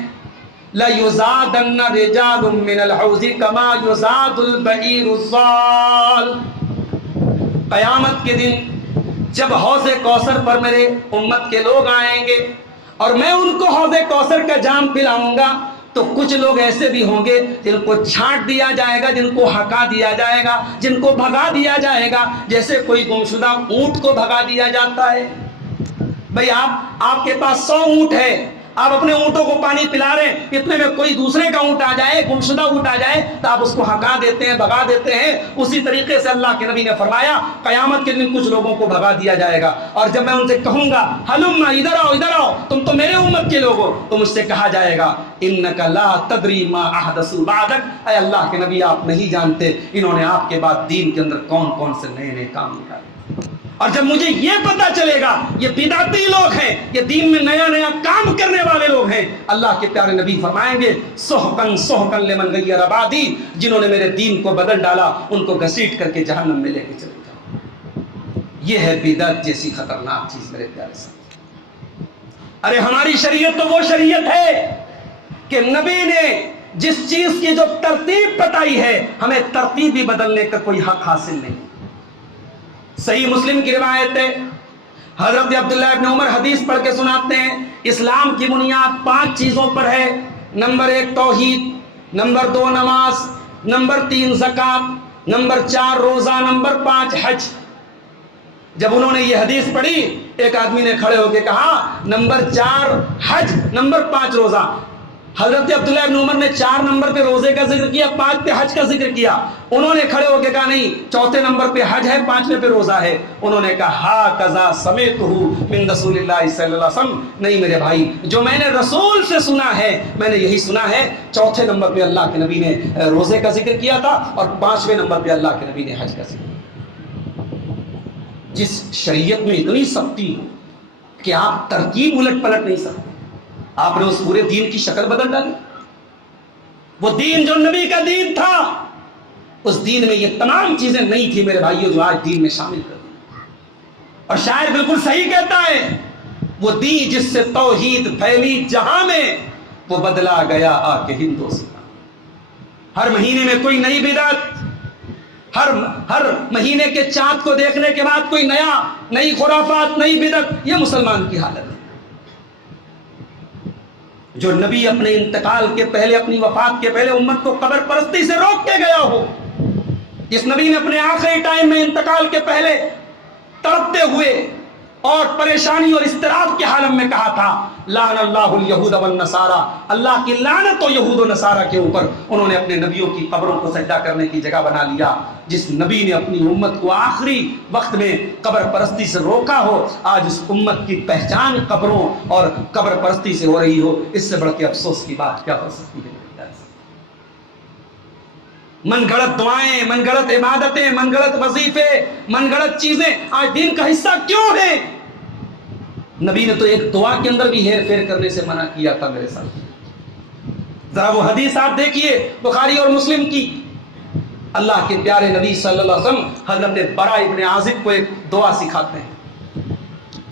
لَيُزَادَنَّ رِجَالٌ مِّنَ الْحَوْضِ كَمَا يُزَادُ الْبَعِيرُ الضَّالُ۔ قیامت کے دن جب حوض کوثر پر میرے امت کے لوگ آئیں گے اور میں ان کو حوض کوثر کا جام پلاؤں گا، تو کچھ لوگ ایسے بھی ہوں گے جن کو چھانٹ دیا جائے گا، جن کو ہکا دیا جائے گا، جن کو بھگا دیا جائے گا، جیسے کوئی گمشدہ اونٹ کو بھگا دیا جاتا ہے۔ بھئی آپ کے پاس 100 اونٹ ہے، آپ اپنے اونٹوں کو پانی پلا رہے ہیں، اتنے میں کوئی دوسرے کا اونٹ آ جائے، گمشدہ اونٹ آ جائے تو آپ اس کو ہکا دیتے ہیں، بھگا دیتے ہیں۔ اسی طریقے سے اللہ کے نبی نے فرمایا قیامت کے دن کچھ لوگوں کو بھگا دیا جائے گا، اور جب میں ان سے کہوں گا ہلم ادھر آؤ ادھر آؤ، تم تو میرے امت کے لوگ ہو، تو مجھ سے کہا جائے گا انک لا تدری ما احدثوا بعدک، اے اللہ کے نبی آپ نہیں جانتے انہوں نے آپ کے بعد دین کے اندر کون کون سے نئے نئے کام نکالے۔ اور جب مجھے یہ پتا چلے گا یہ بدعتی لوگ ہیں، یہ دین میں نیا نیا کام کرنے والے لوگ ہیں، اللہ کے پیارے نبی فرمائیں گے سحقن سحقن لمن غیر بعدی، جنہوں نے میرے دین کو بدل ڈالا ان کو گھسیٹ کر کے جہنم میں لے کے چلے جاؤ۔ یہ ہے بدعت جیسی خطرناک چیز میرے پیارے ساتھ۔ ارے ہماری شریعت تو وہ شریعت ہے کہ نبی نے جس چیز کی جو ترتیب بتائی ہے ہمیں ترتیب بھی بدلنے کا کوئی حق حاصل نہیں۔ صحیح مسلم کی روایت ہے، حضرت عبداللہ ابن عمر حدیث پڑھ کے سناتے ہیں اسلام کی بنیاد 5 چیزوں پر ہے۔ نمبر 1 توحید، نمبر 2 نماز، نمبر 3 زکوٰۃ، نمبر 4 روزہ، نمبر 5 حج۔ جب انہوں نے یہ حدیث پڑھی ایک آدمی نے کھڑے ہو کے کہا نمبر 4 حج، نمبر 5 روزہ۔ حضرت عبداللہ ابن عمر نے 4 نمبر پہ روزے کا ذکر کیا، 5 پہ حج کا ذکر کیا. انہوں نے کھڑے ہو کے کہا نہیں، 4 نمبر پہ حج ہے، 5ویں پہ روزہ ہے. انہوں نے کہا ہا کذا سمعتہ من رسول اللہ صلی اللہ علیہ وسلم. نہیں میرے بھائی، جو میں نے رسول سے سنا ہے میں نے یہی سنا ہے. 4 نمبر پہ اللہ کے نبی نے روزے کا ذکر کیا تھا اور 5ویں نمبر پہ اللہ کے نبی نے حج کا ذکر کیا. جس شریعت میں اتنی سختی ہو کہ آپ ترکیب الٹ پلٹ نہیں سکتے، آپ نے اس پورے دین کی شکل بدل ڈالی. وہ دین جو نبی کا دین تھا، اس دین میں یہ تمام چیزیں نہیں تھی میرے بھائیوں جو آج دین میں شامل کر دی. اور شاعر بالکل صحیح کہتا ہے، وہ دین جس سے توحید پھیلی جہاں میں، وہ بدلا گیا آ کے ہندوستان. ہر مہینے میں کوئی نئی بدعت، ہر مہینے کے چاند کو دیکھنے کے بعد کوئی نئی خرافات، نئی بدعت. یہ مسلمان کی حالت ہے. جو نبی اپنے انتقال کے پہلے، اپنی وفات کے پہلے امت کو قبر پرستی سے روک کے گیا ہو، جس نبی نے اپنے آخری ٹائم میں انتقال کے پہلے تڑپتے ہوئے اور پریشانی اور اضطراب کے حالم میں کہا تھا لعن اللہ الیہود والنصارى، اللہ کی لعنت ہو یہود و نصارہ کے اوپر. انہوں نے اپنے نبیوں کی قبروں کو سجدہ کرنے کی جگہ بنا لیا. جس نبی نے اپنی امت کو آخری وقت میں قبر پرستی سے روکا ہو، آج اس امت کی پہچان قبروں اور قبر پرستی سے ہو رہی ہو. اس سے بڑھ کے افسوس کی بات کیا ہو سکتی ہے؟ من گڑت دعائیں، من گڑت عبادتیں، من گڑت وظیفے، من گڑت چیزیں آج دین کا حصہ کیوں ہیں؟ نبی نے تو ایک دعا کے اندر بھی ہیر پھیر کرنے سے منع کیا تھا میرے ساتھ. ذرا وہ حدیث آپ دیکھیے بخاری اور مسلم کی. اللہ کے پیارے نبی صلی اللہ علیہ وسلم حضرت برا ابن عازب کو ایک دعا سکھاتے ہیں.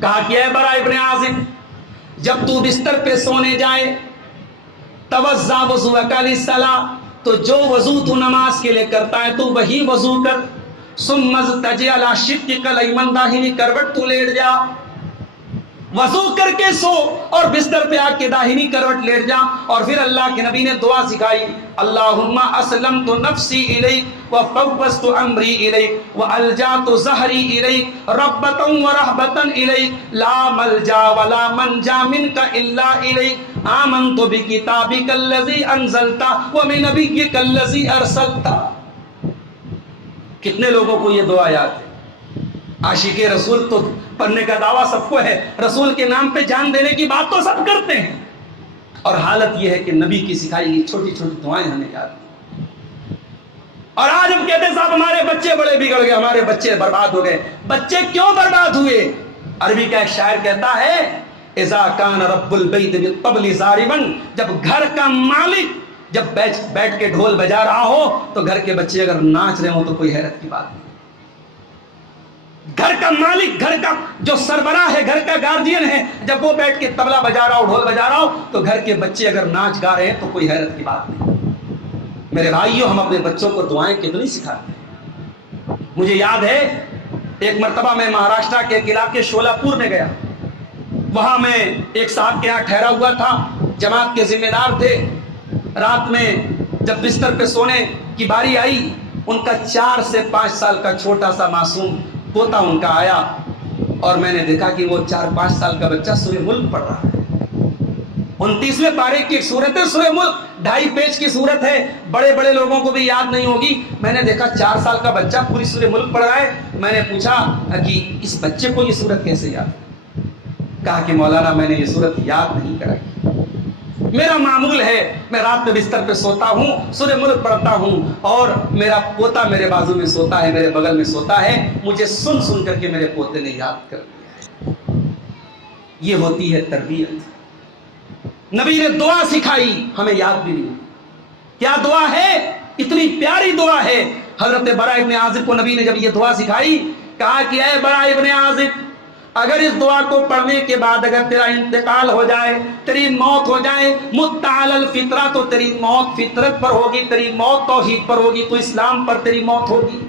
کہا کہ اے برا ابن عازب، جب تو بستر پہ سونے جائے، توضا وضوءک للصلاۃ، تو جو وضو تو نماز کے لیے کرتا ہے تو وہی وضو کر. ثم اضطجع علی شقک الایمن، داہنی کروٹ تو لیٹ جا، وضو کر کے سو اور بستر پہ آ کے داہنی کروٹ لیٹ جا. اور پھر اللہ کے نبی نے دعا سکھائی، اللہم اسلمت نفسی الیک وفوضت امری الیک والجأت ظہری الیک رغبۃ ورہبۃ الیک لا ملجا ولا منجا منک الا الیک آمنت بکتابک الذی انزلت وبنبیک الذی ارسلت. کتنے لوگوں کو یہ دعا یاد ہے؟ عاشق رسول تو پڑھنے کا دعویٰ سب کو ہے، رسول کے نام پہ جان دینے کی بات تو سب کرتے ہیں، اور حالت یہ ہے کہ نبی کی سکھائی گئی چھوٹی چھوٹی دعائیں ہمیں یاد ہیں. اور آج ہم کہتے ہیں صاحب ہمارے بچے بڑے بگڑ گئے، ہمارے بچے برباد ہو گئے. بچے کیوں برباد ہوئے؟ عربی کا ایک شاعر کہتا ہے اذا کان رب البیت بالطبل ضاربا، جب گھر کا مالک جب بیٹھ کے ڈھول بجا رہا ہو تو گھر کے بچے اگر ناچ رہے ہوں تو کوئی حیرت کی بات نہیں. گھر کا مالک، گھر کا جو سربراہ ہے، گھر کا گارڈین ہے، جب وہ بیٹھ کے طبلہ بجا رہا ہو، ڈھول بجا رہا ہو تو گھر کے بچے اگر ناچ گا رہے ہیں تو کوئی حیرت کی بات نہیں. میرے بھائیوں، ہم اپنے بچوں کو دعائیں کتنی سکھاتے ہیں. مجھے یاد ہے ایک مرتبہ میں مہاراشٹر کے ایک علاقے شولاپور میں گیا. وہاں میں ایک صاحب کے یہاں ٹھہرا ہوا تھا، جماعت کے ذمہ دار تھے. رات میں جب بستر پہ سونے کی باری آئی، ان کا 4 سے 5 سال کا چھوٹا سا معصوم پوتا ان کا آیا، اور میں نے دیکھا کہ وہ 4-5 سال کا بچہ سورہ ملک پڑھ رہا ہے. 29ویں پارے کی ایک سورت ہے سورہ ملک، 2.5 پیج کی سورت ہے، بڑے بڑے لوگوں کو بھی یاد نہیں ہوگی. میں نے دیکھا 4 سال کا بچہ پوری سورہ ملک پڑھ رہا ہے. میں نے پوچھا کہ اس بچے کو یہ سورت کیسے یاد ہے؟ کہا کہ مولانا میں نے یہ سورت یاد نہیں کرائی، میرا معمول ہے میں رات میں بستر پہ سوتا ہوں، سورہ ملک پڑھتا ہوں، اور میرا پوتا میرے بازو میں سوتا ہے، میرے بغل میں سوتا ہے، مجھے سن سن کر کے میرے پوتے نے یاد کر دیا ہے. یہ ہوتی ہے تربیت. نبی نے دعا سکھائی، ہمیں یاد بھی نہیں. کیا دعا ہے؟ اتنی پیاری دعا ہے. حضرت برا ابن عازب کو نبی نے جب یہ دعا سکھائی، کہا کہ اے برا ابن عازب، اگر اس دعا کو پڑھنے کے بعد اگر تیرا انتقال ہو جائے، تیری موت ہو جائے، مت علی الفطرہ، تو تیری موت فطرت پر ہوگی، تیری موت توحید پر ہوگی، تو اسلام پر تیری موت ہوگی.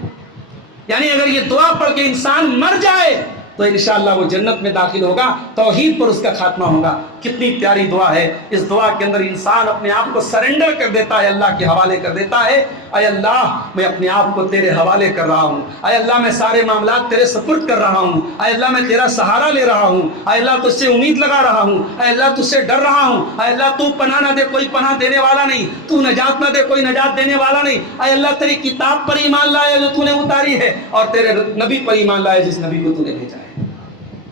یعنی اگر یہ دعا پڑھ کے انسان مر جائے تو انشاءاللہ وہ جنت میں داخل ہوگا، توحید پر اس کا خاتمہ ہوگا۔ کتنی پیاری دعا ہے۔ اس دعا کے اندر انسان اپنے آپ کو سرنڈر کر دیتا ہے، اللہ کے حوالے کر دیتا ہے۔ اے اللہ میں اپنے آپ کو تیرے حوالے کر رہا ہوں، اے اللہ میں سارے معاملات تیرے سپرد کر رہا ہوں، اے اللہ میں تیرا سہارا لے رہا ہوں، اے اللہ تجھ سے امید لگا رہا ہوں، اے اللہ تجھ سے ڈر رہا ہوں، اے اللہ تو پناہ نہ دے کوئی پناہ دینے والا نہیں، تو نجات نہ دے کوئی نجات دینے والا نہیں، اے اللہ تیری کتاب پر ایمان لائے جو تو نے اتاری ہے، اور تیرے نبی پر ایمان لائے جس نبی کو تو نے بھیجا ہے۔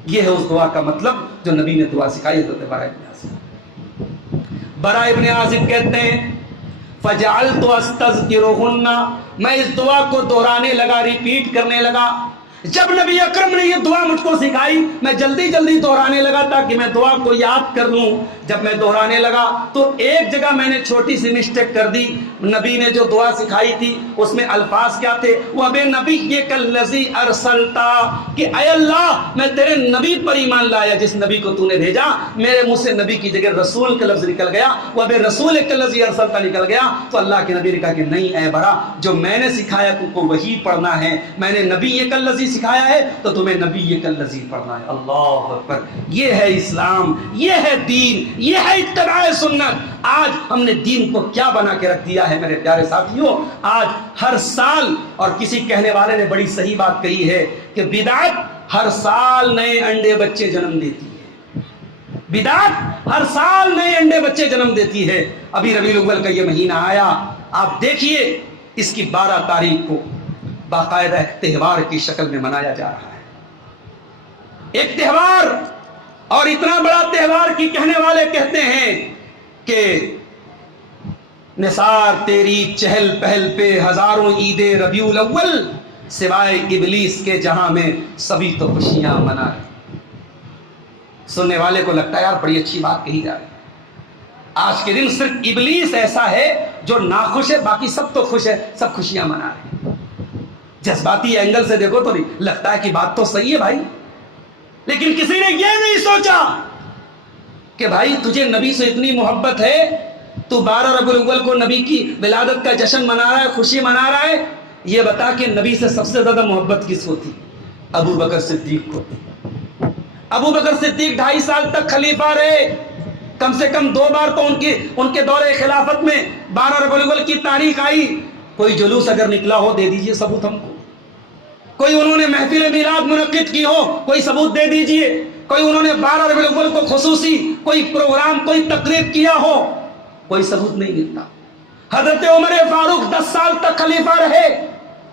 یہ ہے اس دعا کا مطلب جو نبی نے دعا سکھائی حضرت براء ابن عازب۔ براء ابن عازب کہتے ہیں فَجَعَلْتُ أَسْتَذْكِرُهُنَّ، میں اس دعا کو دہرانے لگا، ریپیٹ کرنے لگا۔ جب نبی اکرم نے یہ دعا مجھ کو سکھائی میں جلدی جلدی دہرانے لگا تاکہ میں دعا کو یاد کر لوں۔ جب میں دہرانے لگا تو ایک جگہ میں نے چھوٹی سی مسٹیک کر دی۔ نبی نے جو دعا سکھائی تھی اس میں الفاظ کیا تھے؟ وَبِنَبِيِّكَ الَّذِي أَرْسَلْتَ، کہ اے اللہ میں تیرے نبی پر ایمان لایا جس نبی کو تو نے بھیجا۔ میرے منہ سے نبی کی جگہ رسول کا لفظ نکل گیا، وَبِرَسُولِكَ الَّذِي أَرْسَلْتَ نکل گیا۔ تو اللہ کے نبی نے کہا کہ نہیں اے برا، جو میں نے سکھایا تم کو وہی پڑھنا ہے، میں نے نبی کالذی سکھایا ہے تو تمہیں نبی کالذی پڑھنا ہے۔ اللہ اکبر، یہ ہے اسلام، یہ ہے دین، یہ ہے اتباع سنت۔ آج ہم نے دین کو کیا بنا کے رکھ دیا ہے میرے پیارے ساتھیوں؟ آج ہر سال، اور کسی کہنے والے نے بڑی صحیح بات کہی ہے کہ بدعت ہر سال نئے انڈے بچے جنم دیتی ہے۔ بدعت ہر سال نئے انڈے بچے جنم دیتی ہے۔ ابھی ربیع الاول کا یہ مہینہ آیا، آپ دیکھیے اس کی 12 تاریخ کو باقاعدہ ایک تہوار کی شکل میں منایا جا رہا ہے۔ ایک تہوار، اور اتنا بڑا تہوار کی کہنے والے کہتے ہیں کہ نثار تیری چہل پہل پہ ہزاروں عید ربیع الاول، سوائے ابلیس کے جہاں میں سبھی تو خوشیاں منا رہے۔ سننے والے کو لگتا ہے یار بڑی اچھی بات کہی جا رہی ہے، آج کے دن صرف ابلیس ایسا ہے جو ناخوش ہے، باقی سب تو خوش ہے، سب خوشیاں منا رہے ہیں۔ جذباتی اینگل سے دیکھو تو نہیں لگتا ہے کہ بات تو صحیح ہے بھائی، لیکن کسی نے یہ نہیں سوچا کہ بھائی تجھے نبی سے اتنی محبت ہے، تو 12 ربیع الاول کو نبی کی ولادت کا جشن منا رہا ہے، خوشی منا رہا ہے۔ یہ بتا کہ نبی سے سب سے زیادہ محبت کس کو تھی؟ ابو بکر صدیق کو تھی۔ ابو بکر صدیق 2.5 سال تک خلیفہ رہے، کم سے کم 2 بار تو ان کے دور خلافت میں 12 ربیع الاول کی تاریخ آئی۔ کوئی جلوس اگر نکلا ہو دے دیجئے ثبوت ہم کو، کوئی انہوں نے محفل میلاد منعقد کی ہو کوئی ثبوت دے دیجئے، کوئی انہوں نے 12 ربیع الاول کو خصوصی کوئی پروگرام کوئی تقریب کیا ہو، کوئی ثبوت نہیں ملتا۔ حضرت عمر فاروق 10 سال تک خلیفہ رہے،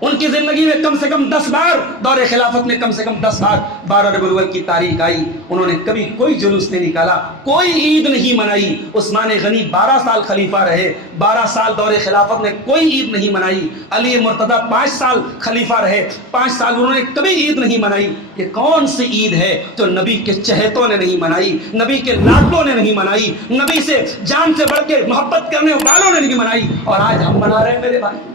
ان کی زندگی میں کم سے کم 10 بار، دور خلافت میں کم سے کم 10 بار 12 ربیع الاول کی تاریخ آئی، انہوں نے کبھی کوئی جلوس نہیں نکالا، کوئی عید نہیں منائی۔ عثمان غنی 12 سال خلیفہ رہے، 12 سال دور خلافت میں کوئی عید نہیں منائی۔ علی مرتضیٰ 5 سال خلیفہ رہے، 5 سال انہوں نے کبھی عید نہیں منائی۔ یہ کون سی عید ہے جو نبی کے چہتوں نے نہیں منائی، نبی کے لاڈلوں نے نہیں منائی، نبی سے جان سے بڑھ کے محبت کرنے والوں نے نہیں منائی، اور آج ہم منا رہے ہیں میرے بھائی؟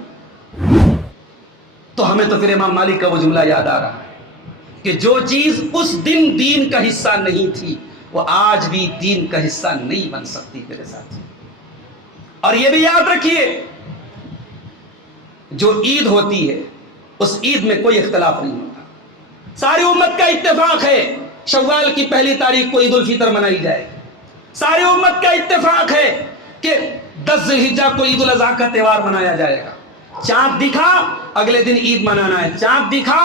تو ہمیں تو پھر امام مالک کا وہ جملہ یاد آ رہا ہے کہ جو چیز اس دن دین کا حصہ نہیں تھی وہ آج بھی دین کا حصہ نہیں بن سکتی میرے ساتھ۔ اور یہ بھی یاد رکھیے جو عید ہوتی ہے اس عید میں کوئی اختلاف نہیں ہوتا، ساری امت کا اتفاق ہے شوال کی 1 تاریخ کو عید الفطر منائی جائے، ساری امت کا اتفاق ہے کہ 10 ذی الحجہ کو عید الاضحیٰ کا تہوار منایا جائے گا۔ چاند دکھا اگلے دن عید منانا ہے، چاند دکھا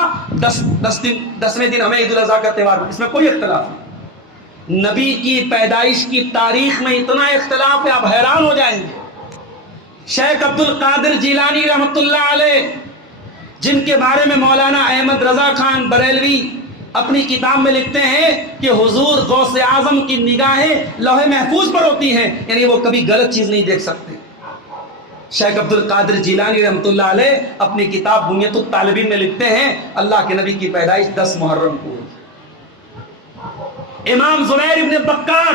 10ویں دن ہمیں عید الاضحیٰ کا تہوار، اس میں کوئی اختلاف نہیں۔ نبی کی پیدائش کی تاریخ میں اتنا اختلاف ہے آپ حیران ہو جائیں گے۔ شیخ عبد القادر جیلانی رحمۃ اللہ علیہ، جن کے بارے میں مولانا احمد رضا خان بریلوی اپنی کتاب میں لکھتے ہیں کہ حضور غوث اعظم کی نگاہیں لوح محفوظ پر ہوتی ہیں، یعنی وہ کبھی غلط چیز نہیں دیکھ سکتے۔ شیخ عبد القادر جیلانی رحمۃ اللہ علیہ اپنی کتاب بنیت الطالبین میں لکھتے ہیں اللہ کے نبی کی پیدائش 10 محرم کو ہوئی۔ امام زبیر ابن بکار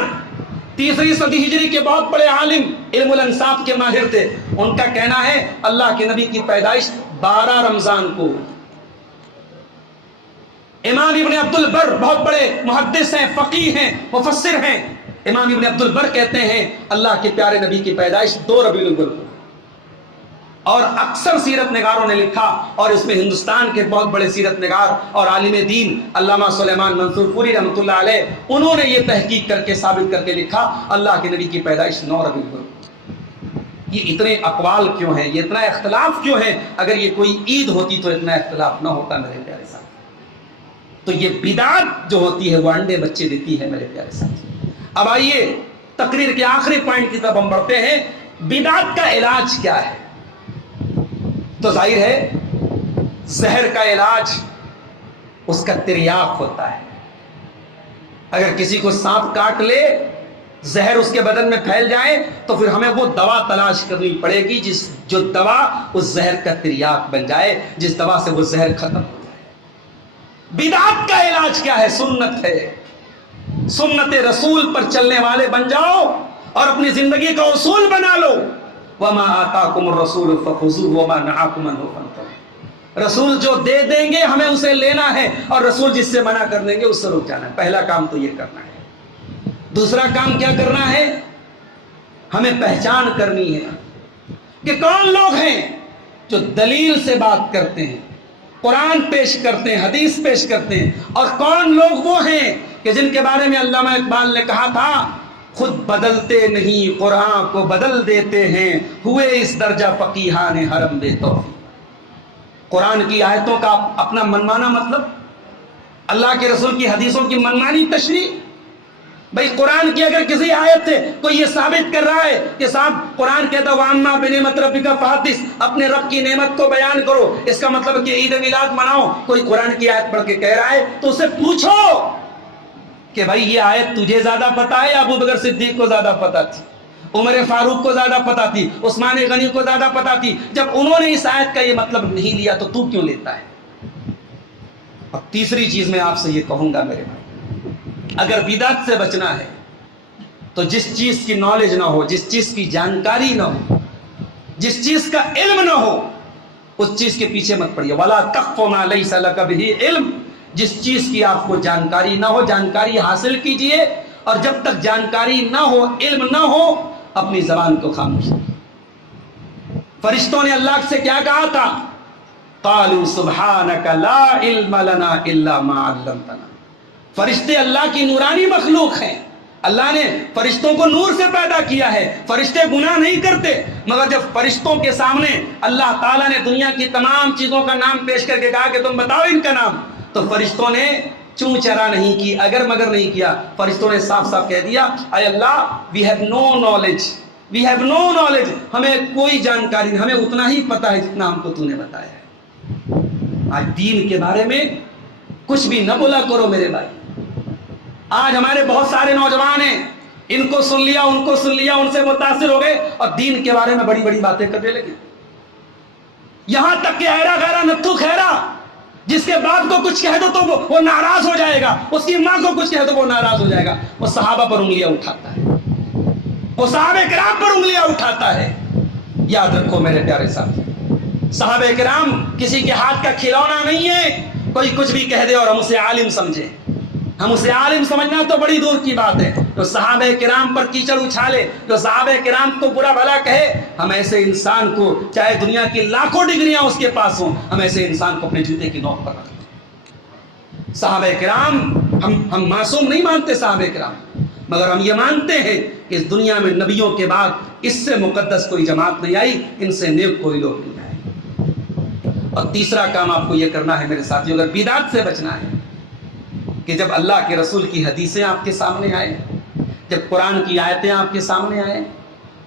3 صدی ہجری کے بہت بڑے عالم، علم الانصاف کے ماہر تھے، ان کا کہنا ہے اللہ کے نبی کی پیدائش 12 رمضان کو ہوئی۔ امام ابن عبد البر بہت بڑے محدث ہیں، فقیہ ہیں، مفسر ہیں، امام ابن عبد البر کہتے ہیں اللہ کے پیارے نبی کی پیدائش 2 ربیع الاول کو۔ اور اکثر سیرت نگاروں نے لکھا، اور اس میں ہندوستان کے بہت بڑے سیرت نگار اور عالم دین علامہ سلیمان منصور پوری رحمۃ اللہ علیہ، انہوں نے یہ تحقیق کر کے ثابت کر کے لکھا اللہ کے نبی کی پیدائش 9 ربیع الاول۔ یہ اتنے اقوال کیوں ہیں، یہ اتنا اختلاف کیوں ہے؟ اگر یہ کوئی عید ہوتی تو اتنا اختلاف نہ ہوتا میرے پیارے ساتھی۔ تو یہ بدعت جو ہوتی ہے وہ انڈے بچے دیتی ہے میرے پیارے ساتھی۔ اب آئیے تقریر کے آخری پوائنٹ کی طرف ہم بڑھتے ہیں، بدعت کا علاج کیا ہے؟ تو ظاہر ہے زہر کا علاج اس کا تریاق ہوتا ہے۔ اگر کسی کو سانپ کاٹ لے، زہر اس کے بدن میں پھیل جائے، تو پھر ہمیں وہ دوا تلاش کرنی پڑے گی جو دوا اس زہر کا تریاق بن جائے، جس دوا سے وہ زہر ختم ہو جائے۔ بدعت کا علاج کیا ہے؟ سنت ہے۔ سنت رسول پر چلنے والے بن جاؤ اور اپنی زندگی کا اصول بنا لو۔ وما آتاکم الرسول فخذوہ وما نہاکم عنہ فانتہوا۔ رسول جو دے دیں گے ہمیں اسے لینا ہے، اور رسول جس سے منع کر دیں گے اس سے رک جانا ہے۔ پہلا کام تو یہ کرنا ہے۔ دوسرا کام کیا کرنا ہے؟ ہمیں پہچان کرنی ہے کہ کون لوگ ہیں جو دلیل سے بات کرتے ہیں، قرآن پیش کرتے ہیں، حدیث پیش کرتے ہیں، اور کون لوگ وہ ہیں کہ جن کے بارے میں علامہ اقبال نے کہا تھا خود بدلتے نہیں قرآن کو بدل دیتے ہیں، ہوئے اس درجہ فقیہان حرم بے توفیق۔ قرآن کی آیتوں کا اپنا منمانا مطلب، اللہ کے رسول کی حدیثوں کی منمانی تشریح۔ بھئی قرآن کی اگر کسی آیت سے کوئی یہ ثابت کر رہا ہے کہ صاحب قرآن کہتا ہے وَأَمَّا بِنِعْمَتِ رَبِّكَ فَحَدِّثْ، اپنے رب کی نعمت کو بیان کرو، اس کا مطلب کہ عید میلاد مناؤ، کوئی قرآن کی آیت پڑھ کے کہہ رہا ہے تو اسے پوچھو کہ بھائی یہ آیت تجھے زیادہ پتا ہے یا ابو بکر صدیق کو زیادہ پتا تھی، عمر فاروق کو زیادہ پتا تھی، عثمان غنی کو زیادہ پتا تھی؟ جب انہوں نے اس آیت کا یہ مطلب نہیں لیا تو کیوں لیتا ہے؟ اور تیسری چیز میں آپ سے یہ کہوں گا میرے بھائی، اگر بدعت سے بچنا ہے تو جس چیز کی نالج نہ ہو، جس چیز کی جانکاری نہ ہو، جس چیز کا علم نہ ہو، اس چیز کے پیچھے مت پڑیے۔ وَلَا تَقْفُ مَا لَيْسَ لَكَ بِهِ علم، جس چیز کی آپ کو جانکاری نہ ہو جانکاری حاصل کیجئے، اور جب تک جانکاری نہ ہو، علم نہ ہو، اپنی زبان کو خاموش رکھیے۔ فرشتوں نے اللہ سے کیا کہا تھا؟ قالوا سبحانک لا علم لنا الا ما علمتنا۔ فرشتے اللہ کی نورانی مخلوق ہیں، اللہ نے فرشتوں کو نور سے پیدا کیا ہے، فرشتے گناہ نہیں کرتے، مگر جب فرشتوں کے سامنے اللہ تعالیٰ نے دنیا کی تمام چیزوں کا نام پیش کر کے کہا کہ تم بتاؤ ان کا نام، تو فرشتوں نے چوں چرا نہیں کی، اگر مگر نہیں کیا۔ فرشتوں نے صاف صاف کہہ دیا اے اللہ we have no knowledge، ہمیں کوئی جانکاری نہیں، ہمیں اتنا ہی پتا ہے جتنا ہم کو تو نے بتایا ہے۔ آج دین کے بارے میں کچھ بھی نہ بولا کرو میرے بھائی۔ آج ہمارے بہت سارے نوجوان ہیں، ان کو سن لیا ان کو سن لیا، ان سے متاثر ہو گئے اور دین کے بارے میں بڑی بڑی باتیں کرنے لگے، یہاں تک کہ ایرا غیرہ نتھو خیرہ، جس کے باپ کو کچھ کہہ دو تو وہ ناراض ہو جائے گا، اس کی ماں کو کچھ کہہ دو وہ ناراض ہو جائے گا، وہ صحابہ پر انگلیاں اٹھاتا ہے، وہ صحابہ کرام پر انگلیاں اٹھاتا ہے۔ یاد رکھو میرے پیارے ساتھی، صحابہ کرام کسی کے ہاتھ کا کھلونا نہیں ہے، کوئی کچھ بھی کہہ دے اور ہم اسے عالم سمجھیں۔ ہم اسے عالم سمجھنا تو بڑی دور کی بات ہے، جو صحابہ کرام پر کیچڑ اچھالے، جو صحابہ کرام کو برا بھلا کہے، ہم ایسے انسان کو، چاہے دنیا کی لاکھوں ڈگریاں اس کے پاس ہوں، ہم ایسے انسان کو اپنے جوتے کی نوک پر رکھتے ہیں۔ صحابہ کرام ہم معصوم نہیں مانتے صحابہ کرام، مگر ہم یہ مانتے ہیں کہ اس دنیا میں نبیوں کے بعد اس سے مقدس کوئی جماعت نہیں آئی، ان سے نیک کوئی لوگ نہیں آئے۔ اور تیسرا کام آپ کو یہ کرنا ہے میرے ساتھیوں، اگر بدعت سے بچنا ہے، کہ جب اللہ کے رسول کی حدیثیں آپ کے سامنے آئے، جب قرآن کی آیتیں آپ کے سامنے آئے،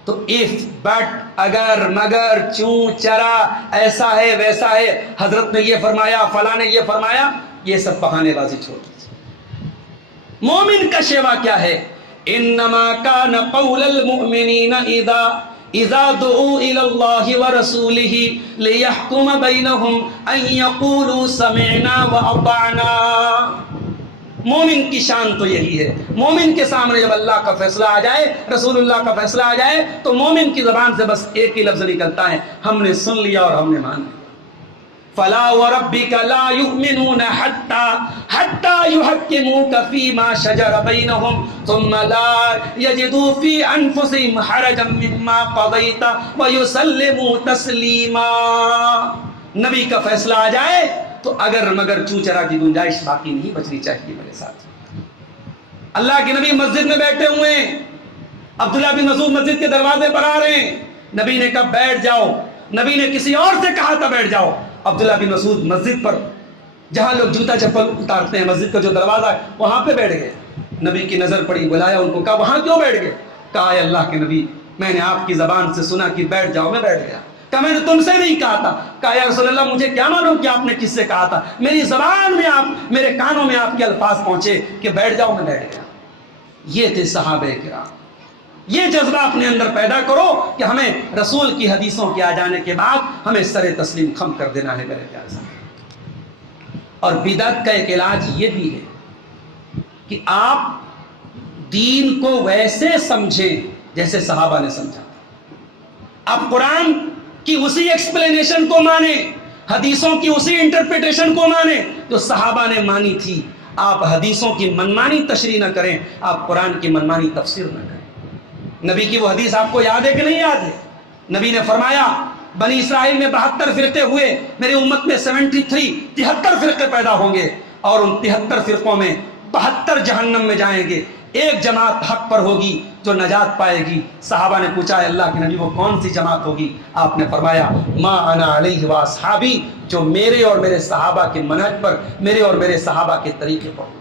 تو if but اگر مگر چوں چرا ایسا ہے ویسا ہے، حضرت نے یہ فرمایا فلاں نے یہ فرمایا، یہ سب بہانے بازی چھوڑ دیجیے۔ مومن کا شیوا کیا ہے؟ انما کان قول المؤمنین اذا دعوا الى اللہ ورسولہ لیحکم بینہم ان یقولوا سمعنا واطعنا۔ مومن کی شان تو یہی ہے، مومن کے سامنے جب اللہ کا فیصلہ آ جائے، رسول اللہ کا فیصلہ آ جائے، تو مومن کی زبان سے بس ایک ہی لفظ نکلتا ہے، ہم نے سن لیا اور ہم نے مان لیا۔ فلا وربك لا يؤمنون حتى يحكموك فيما شجر بينهم ثم لا يجدوا في انفسهم حرجا مما قضيت ويسلموا تسلیما. نبی کا فیصلہ آ جائے تو اگر مگر چوچرا کی گنجائش باقی نہیں بچنی چاہیے میرے ساتھ. اللہ کے نبی مسجد میں بیٹھے ہوئے ہیں, عبداللہ بن مسعود مسجد کے دروازے پر آ رہے ہیں. نبی نے کہا بیٹھ جاؤ. نبی نے کسی اور سے کہا تھا بیٹھ جاؤ. عبداللہ بن مسعود مسجد پر جہاں لوگ جوتا چپل اتارتے ہیں, مسجد کا جو دروازہ ہے وہاں پہ بیٹھ گئے. نبی کی نظر پڑی, بلایا ان کو, کہا وہاں کیوں بیٹھ گئے؟ کہا اے اللہ کے نبی میں نے آپ کی زبان سے سنا کہ بیٹھ جاؤ, میں بیٹھ گیا. کہا میں نے تم سے نہیں کہا تھا. کہا یا رسول اللہ مجھے کیا معلوم کہ آپ نے کس سے کہا تھا, میری زبان میں آپ, میرے کانوں میں آپ کے الفاظ پہنچے کہ بیٹھ جاؤ, میں بیٹھ گیا. یہ تھے صحابہ کرام. یہ جذبہ اپنے اندر پیدا کرو کہ ہمیں رسول کی حدیثوں کے آ جانے کے بعد ہمیں سر تسلیم خم کر دینا ہے میرے پیارے ساتھ. اور بدعت کا ایک علاج یہ بھی ہے کہ آپ دین کو ویسے سمجھیں جیسے صحابہ نے سمجھا. آپ قرآن کی اسی ایکسپلینیشن کو مانیں, حدیثوں کی اسی انٹرپریٹیشن کو مانیں جو صحابہ نے مانی تھی. آپ حدیثوں کی منمانی تشریح نہ کریں, آپ قرآن کی منمانی تفسیر نہ کریں. نبی کی وہ حدیث آپ کو یاد ہے کہ نہیں یاد ہے؟ نبی نے فرمایا بنی اسرائیل میں 72 فرقے ہوئے, میری امت میں 73 فرقے پیدا ہوں گے اور ان 73 فرقوں میں 72 جہنم میں جائیں گے. ایک جماعت حق پر ہوگی جو نجات پائے گی. صحابہ نے پوچھا اللہ کے نبی وہ کون سی جماعت ہوگی؟ آپ نے فرمایا ما انا علیہ واصحابی, جو میرے اور میرے صحابہ کے منہج پر, میرے اور میرے صحابہ کے طریقے پر.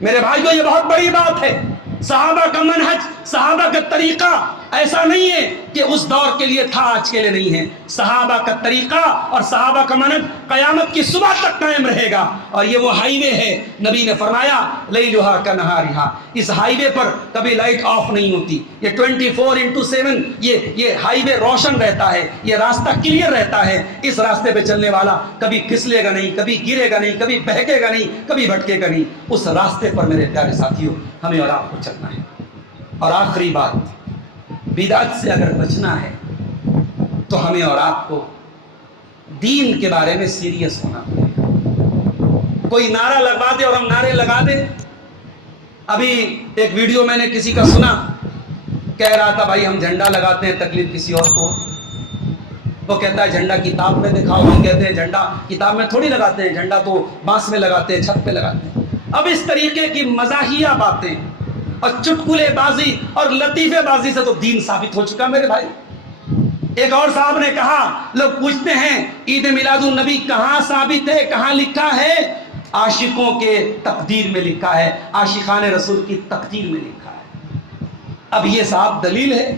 میرے بھائیو یہ بہت بڑی بات ہے. صحابہ کا منہج, صحابہ کا طریقہ ایسا نہیں ہے کہ اس دور کے لیے تھا, آج کے لیے نہیں ہے. صحابہ کا طریقہ اور صحابہ کا منہج قیامت کی صبح تک قائم رہے گا. اور یہ وہ ہائی وے ہے, نبی نے فرمایا لیلھا کنہارھا, اس ہائی وے پر کبھی لائٹ آف نہیں ہوتی. یہ 24/7 یہ ہائی وے روشن رہتا ہے, یہ راستہ کلیئر رہتا ہے. اس راستے پہ چلنے والا کبھی پھسلے گا نہیں, کبھی گرے گا نہیں, کبھی بہکے گا نہیں, کبھی بھٹکے گا نہیں. اس راستے پر میرے پیارے ساتھیوں ہمیں اور آپ کو چلنا ہے. اور آخری بات, بدعت سے اگر بچنا ہے تو ہمیں اور آپ کو دین کے بارے میں سیریس ہونا پڑے گا. کوئی نعرہ لگوا دے اور ہم نعرے لگا دیں. ابھی ایک ویڈیو میں نے کسی کا سنا, کہہ رہا تھا بھائی ہم جھنڈا لگاتے ہیں تکلیف کسی اور کو. وہ کہتا ہے جھنڈا کتاب میں دکھاؤ. ہم کہتے ہیں جھنڈا کتاب میں تھوڑی لگاتے ہیں, جھنڈا تو بانس میں لگاتے ہیں, چھت پہ لگاتے ہیں. اب اس طریقے کی مزاحیہ باتیں اور چٹکلے بازی اور لطیفے بازی سے تو دین ثابت ہو چکا میرے بھائی. ایک اور صاحب نے کہا, لوگ پوچھتے ہیں عید میلاد النبی کہاں ثابت ہے, کہاں لکھا ہے؟ عاشقوں کے تقدیر میں لکھا ہے, عاشقان رسول کی تقدیر میں لکھا ہے. اب یہ صاحب دلیل ہے.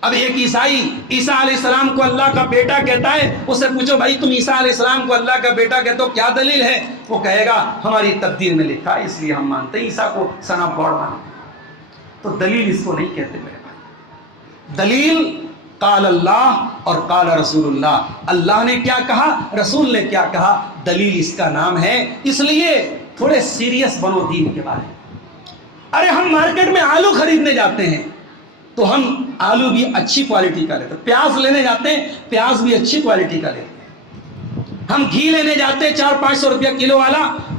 اب ایک عیسائی عیسیٰ علیہ السلام کو اللہ کا بیٹا کہتا ہے, اس سے پوچھو بھائی تم عیسیٰ علیہ السلام کو اللہ کا بیٹا کہتے ہو, کیا دلیل ہے؟ وہ کہے گا ہماری تقدیر میں لکھا ہے اس لیے ہم مانتے ہیں, عیسیٰ کو سن آف گاڈ مانتے ہیں. تو دلیل اس کو نہیں کہتے میرے بھائی. دلیل قال اللہ اور قال رسول اللہ. اللہ نے کیا کہا, رسول نے کیا کہا, دلیل اس کا نام ہے. اس لیے تھوڑے سیریس بنو دین کے بارے میں. ارے ہم مارکیٹ میں آلو خریدنے جاتے ہیں تو ہم آلو بھی اچھی کوالٹی کا لیتے ہیں. پیاز لینے جاتے ہیں, پیاز بھی اچھی کوالٹی کا لیتے ہیں. ہم گھی لینے جاتے ہیں 400-500 روپیہ کلو والا,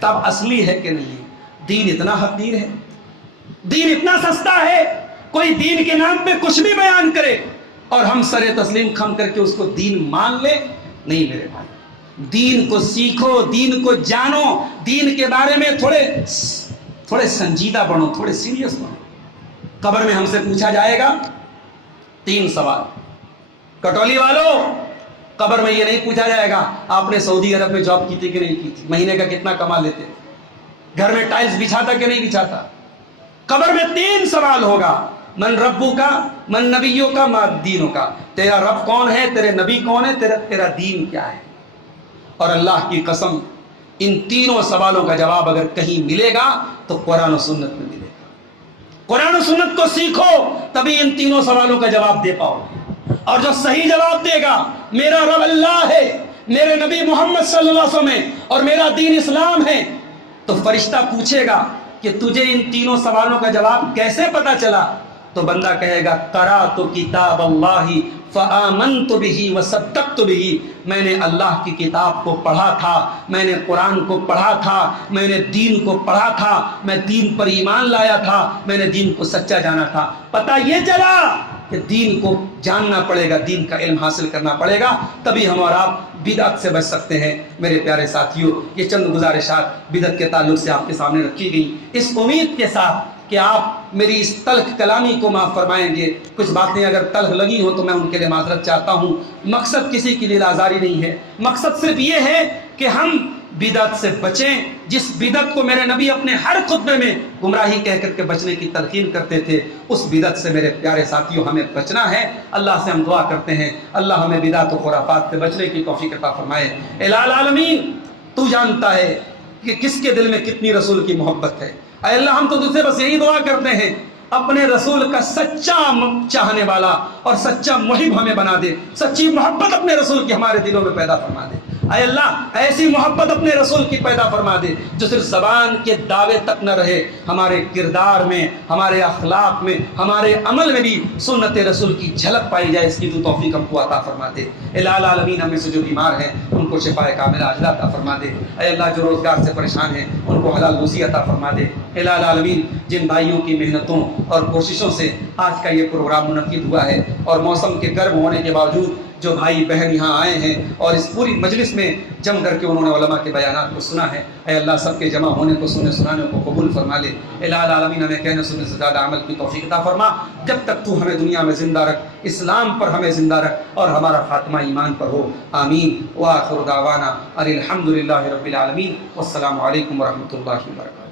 تب اصلی ہے کہ نہیں ہے. دین اتنا حقیر ہے, دین اتنا سستا ہے, کوئی دین کے نام پہ کچھ بھی بیان کرے اور ہم سر تسلیم خم کر کے اس کو دین مان لے. نہیں میرے بھائی, دین کو سیکھو, دین کو جانو, دین کے بارے میں تھوڑے سنجیدہ بنو, تھوڑے سیریس بنو. قبر میں ہم سے پوچھا جائے گا 3 سوال. کٹولی والوں, قبر میں یہ نہیں پوچھا جائے گا آپ نے سعودی عرب میں جاب کی تھی کہ نہیں کی تھی, مہینے کا کتنا کما لیتے, گھر میں ٹائلز بچھاتا کہ نہیں بچھاتا. قبر میں 3 سوال ہوگا, من ربو کا, من نبیوں کا, ما دینوں کا. تیرا رب کون ہے, تیرے نبی کون ہے, تیرا دین کیا ہے. اور اللہ کی قسم ان تینوں سوالوں کا جواب اگر کہیں ملے گا تو قرآن و سنت میں ملے گا. قرآن و سنت کو سیکھو تبھی ان تینوں سوالوں کا جواب دے پاؤ گے. اور جو صحیح جواب دے گا میرا رب اللہ ہے, میرے نبی محمد صلی اللہ علیہ وسلم ہے اور میرا دین اسلام ہے, تو فرشتہ پوچھے گا کہ تجھے ان تینوں سوالوں کا جواب کیسے پتا چلا؟ تو بندہ کہے گا قرأت کتاب اللہ فآمنت بہ وصدقت بہ، میں نے اللہ کی کتاب کو پڑھا تھا، میں نے قرآن کو پڑھا تھا، میں نے دین کو پڑھا تھا، میں دین پر ایمان لایا تھا، میں نے دین کو سچا جانا تھا۔ پتہ یہ چلا کہ دین کو جاننا پڑے گا، دین کا علم حاصل کرنا پڑے گا، تبھی ہم اور آپ بدعت سے بچ سکتے ہیں۔ میرے پیارے ساتھیوں، یہ چند گزارشات بدعت کے تعلق سے آپ کے سامنے رکھی گئی، اس امید کے ساتھ کہ آپ میری اس تلخ کلامی کو معاف فرمائیں گے۔ کچھ باتیں اگر تلخ لگی ہوں تو میں ان کے لیے معذرت چاہتا ہوں۔ مقصد کسی کے لیے آزاری نہیں ہے، مقصد صرف یہ ہے کہ ہم بدعت سے بچیں، جس بدعت کو میرے نبی اپنے ہر خطبے میں گمراہی کہہ کر کے بچنے کی تلقین کرتے تھے، اس بدعت سے میرے پیارے ساتھیوں ہمیں بچنا ہے۔ اللہ سے ہم دعا کرتے ہیں اللہ ہمیں بدعت و خرافات سے بچنے کی توفیق عطا فرمائے۔ الہ العالمین، تو جانتا ہے کہ کس کے دل میں کتنی رسول کی محبت ہے۔ اے اللہ، ہم تو تجھ سے بس یہی دعا کرتے ہیں اپنے رسول کا سچا چاہنے والا اور سچا محب ہمیں بنا دے، سچی محبت اپنے رسول کی ہمارے دلوں میں پیدا فرما دے۔ اے اللہ، ایسی محبت اپنے رسول کی پیدا فرما دے جو صرف زبان کے دعوے تک نہ رہے، ہمارے کردار میں، ہمارے اخلاق میں، ہمارے عمل میں بھی سنت رسول کی جھلک پائی جائے۔ اس کی تو توفیق ہم کو عطا فرما دے۔ الہ العالمین، ہم میں سے جو بیمار ہیں ان کو شفاء کاملہ عاجلہ عطا فرما دے۔ اے اللہ، جو روزگار سے پریشان ہیں ان کو حلال روزی عطا فرما دے۔ الہ العالمین، جن بھائیوں کی محنتوں اور کوششوں سے آج کا یہ پروگرام منعقد ہوا ہے اور موسم کے گرم ہونے کے باوجود جو بھائی بہن یہاں آئے ہیں اور اس پوری مجلس میں جم کر کے انہوں نے علماء کے بیانات کو سنا ہے، اے اللہ سب کے جمع ہونے کو، سننے سنانے کو قبول فرما لے۔ الہ العالمین، ہمیں کہنے سننے سے زیادہ عمل کی توفیق عطا فرما۔ جب تک تو ہمیں دنیا میں زندہ رکھ، اسلام پر ہمیں زندہ رکھ اور ہمارا خاتمہ ایمان پر ہو، آمین۔ وآخر دعوانا ان الحمد للہ رب العالمین، والسلام علیکم ورحمۃ اللہ وبرکاتہ۔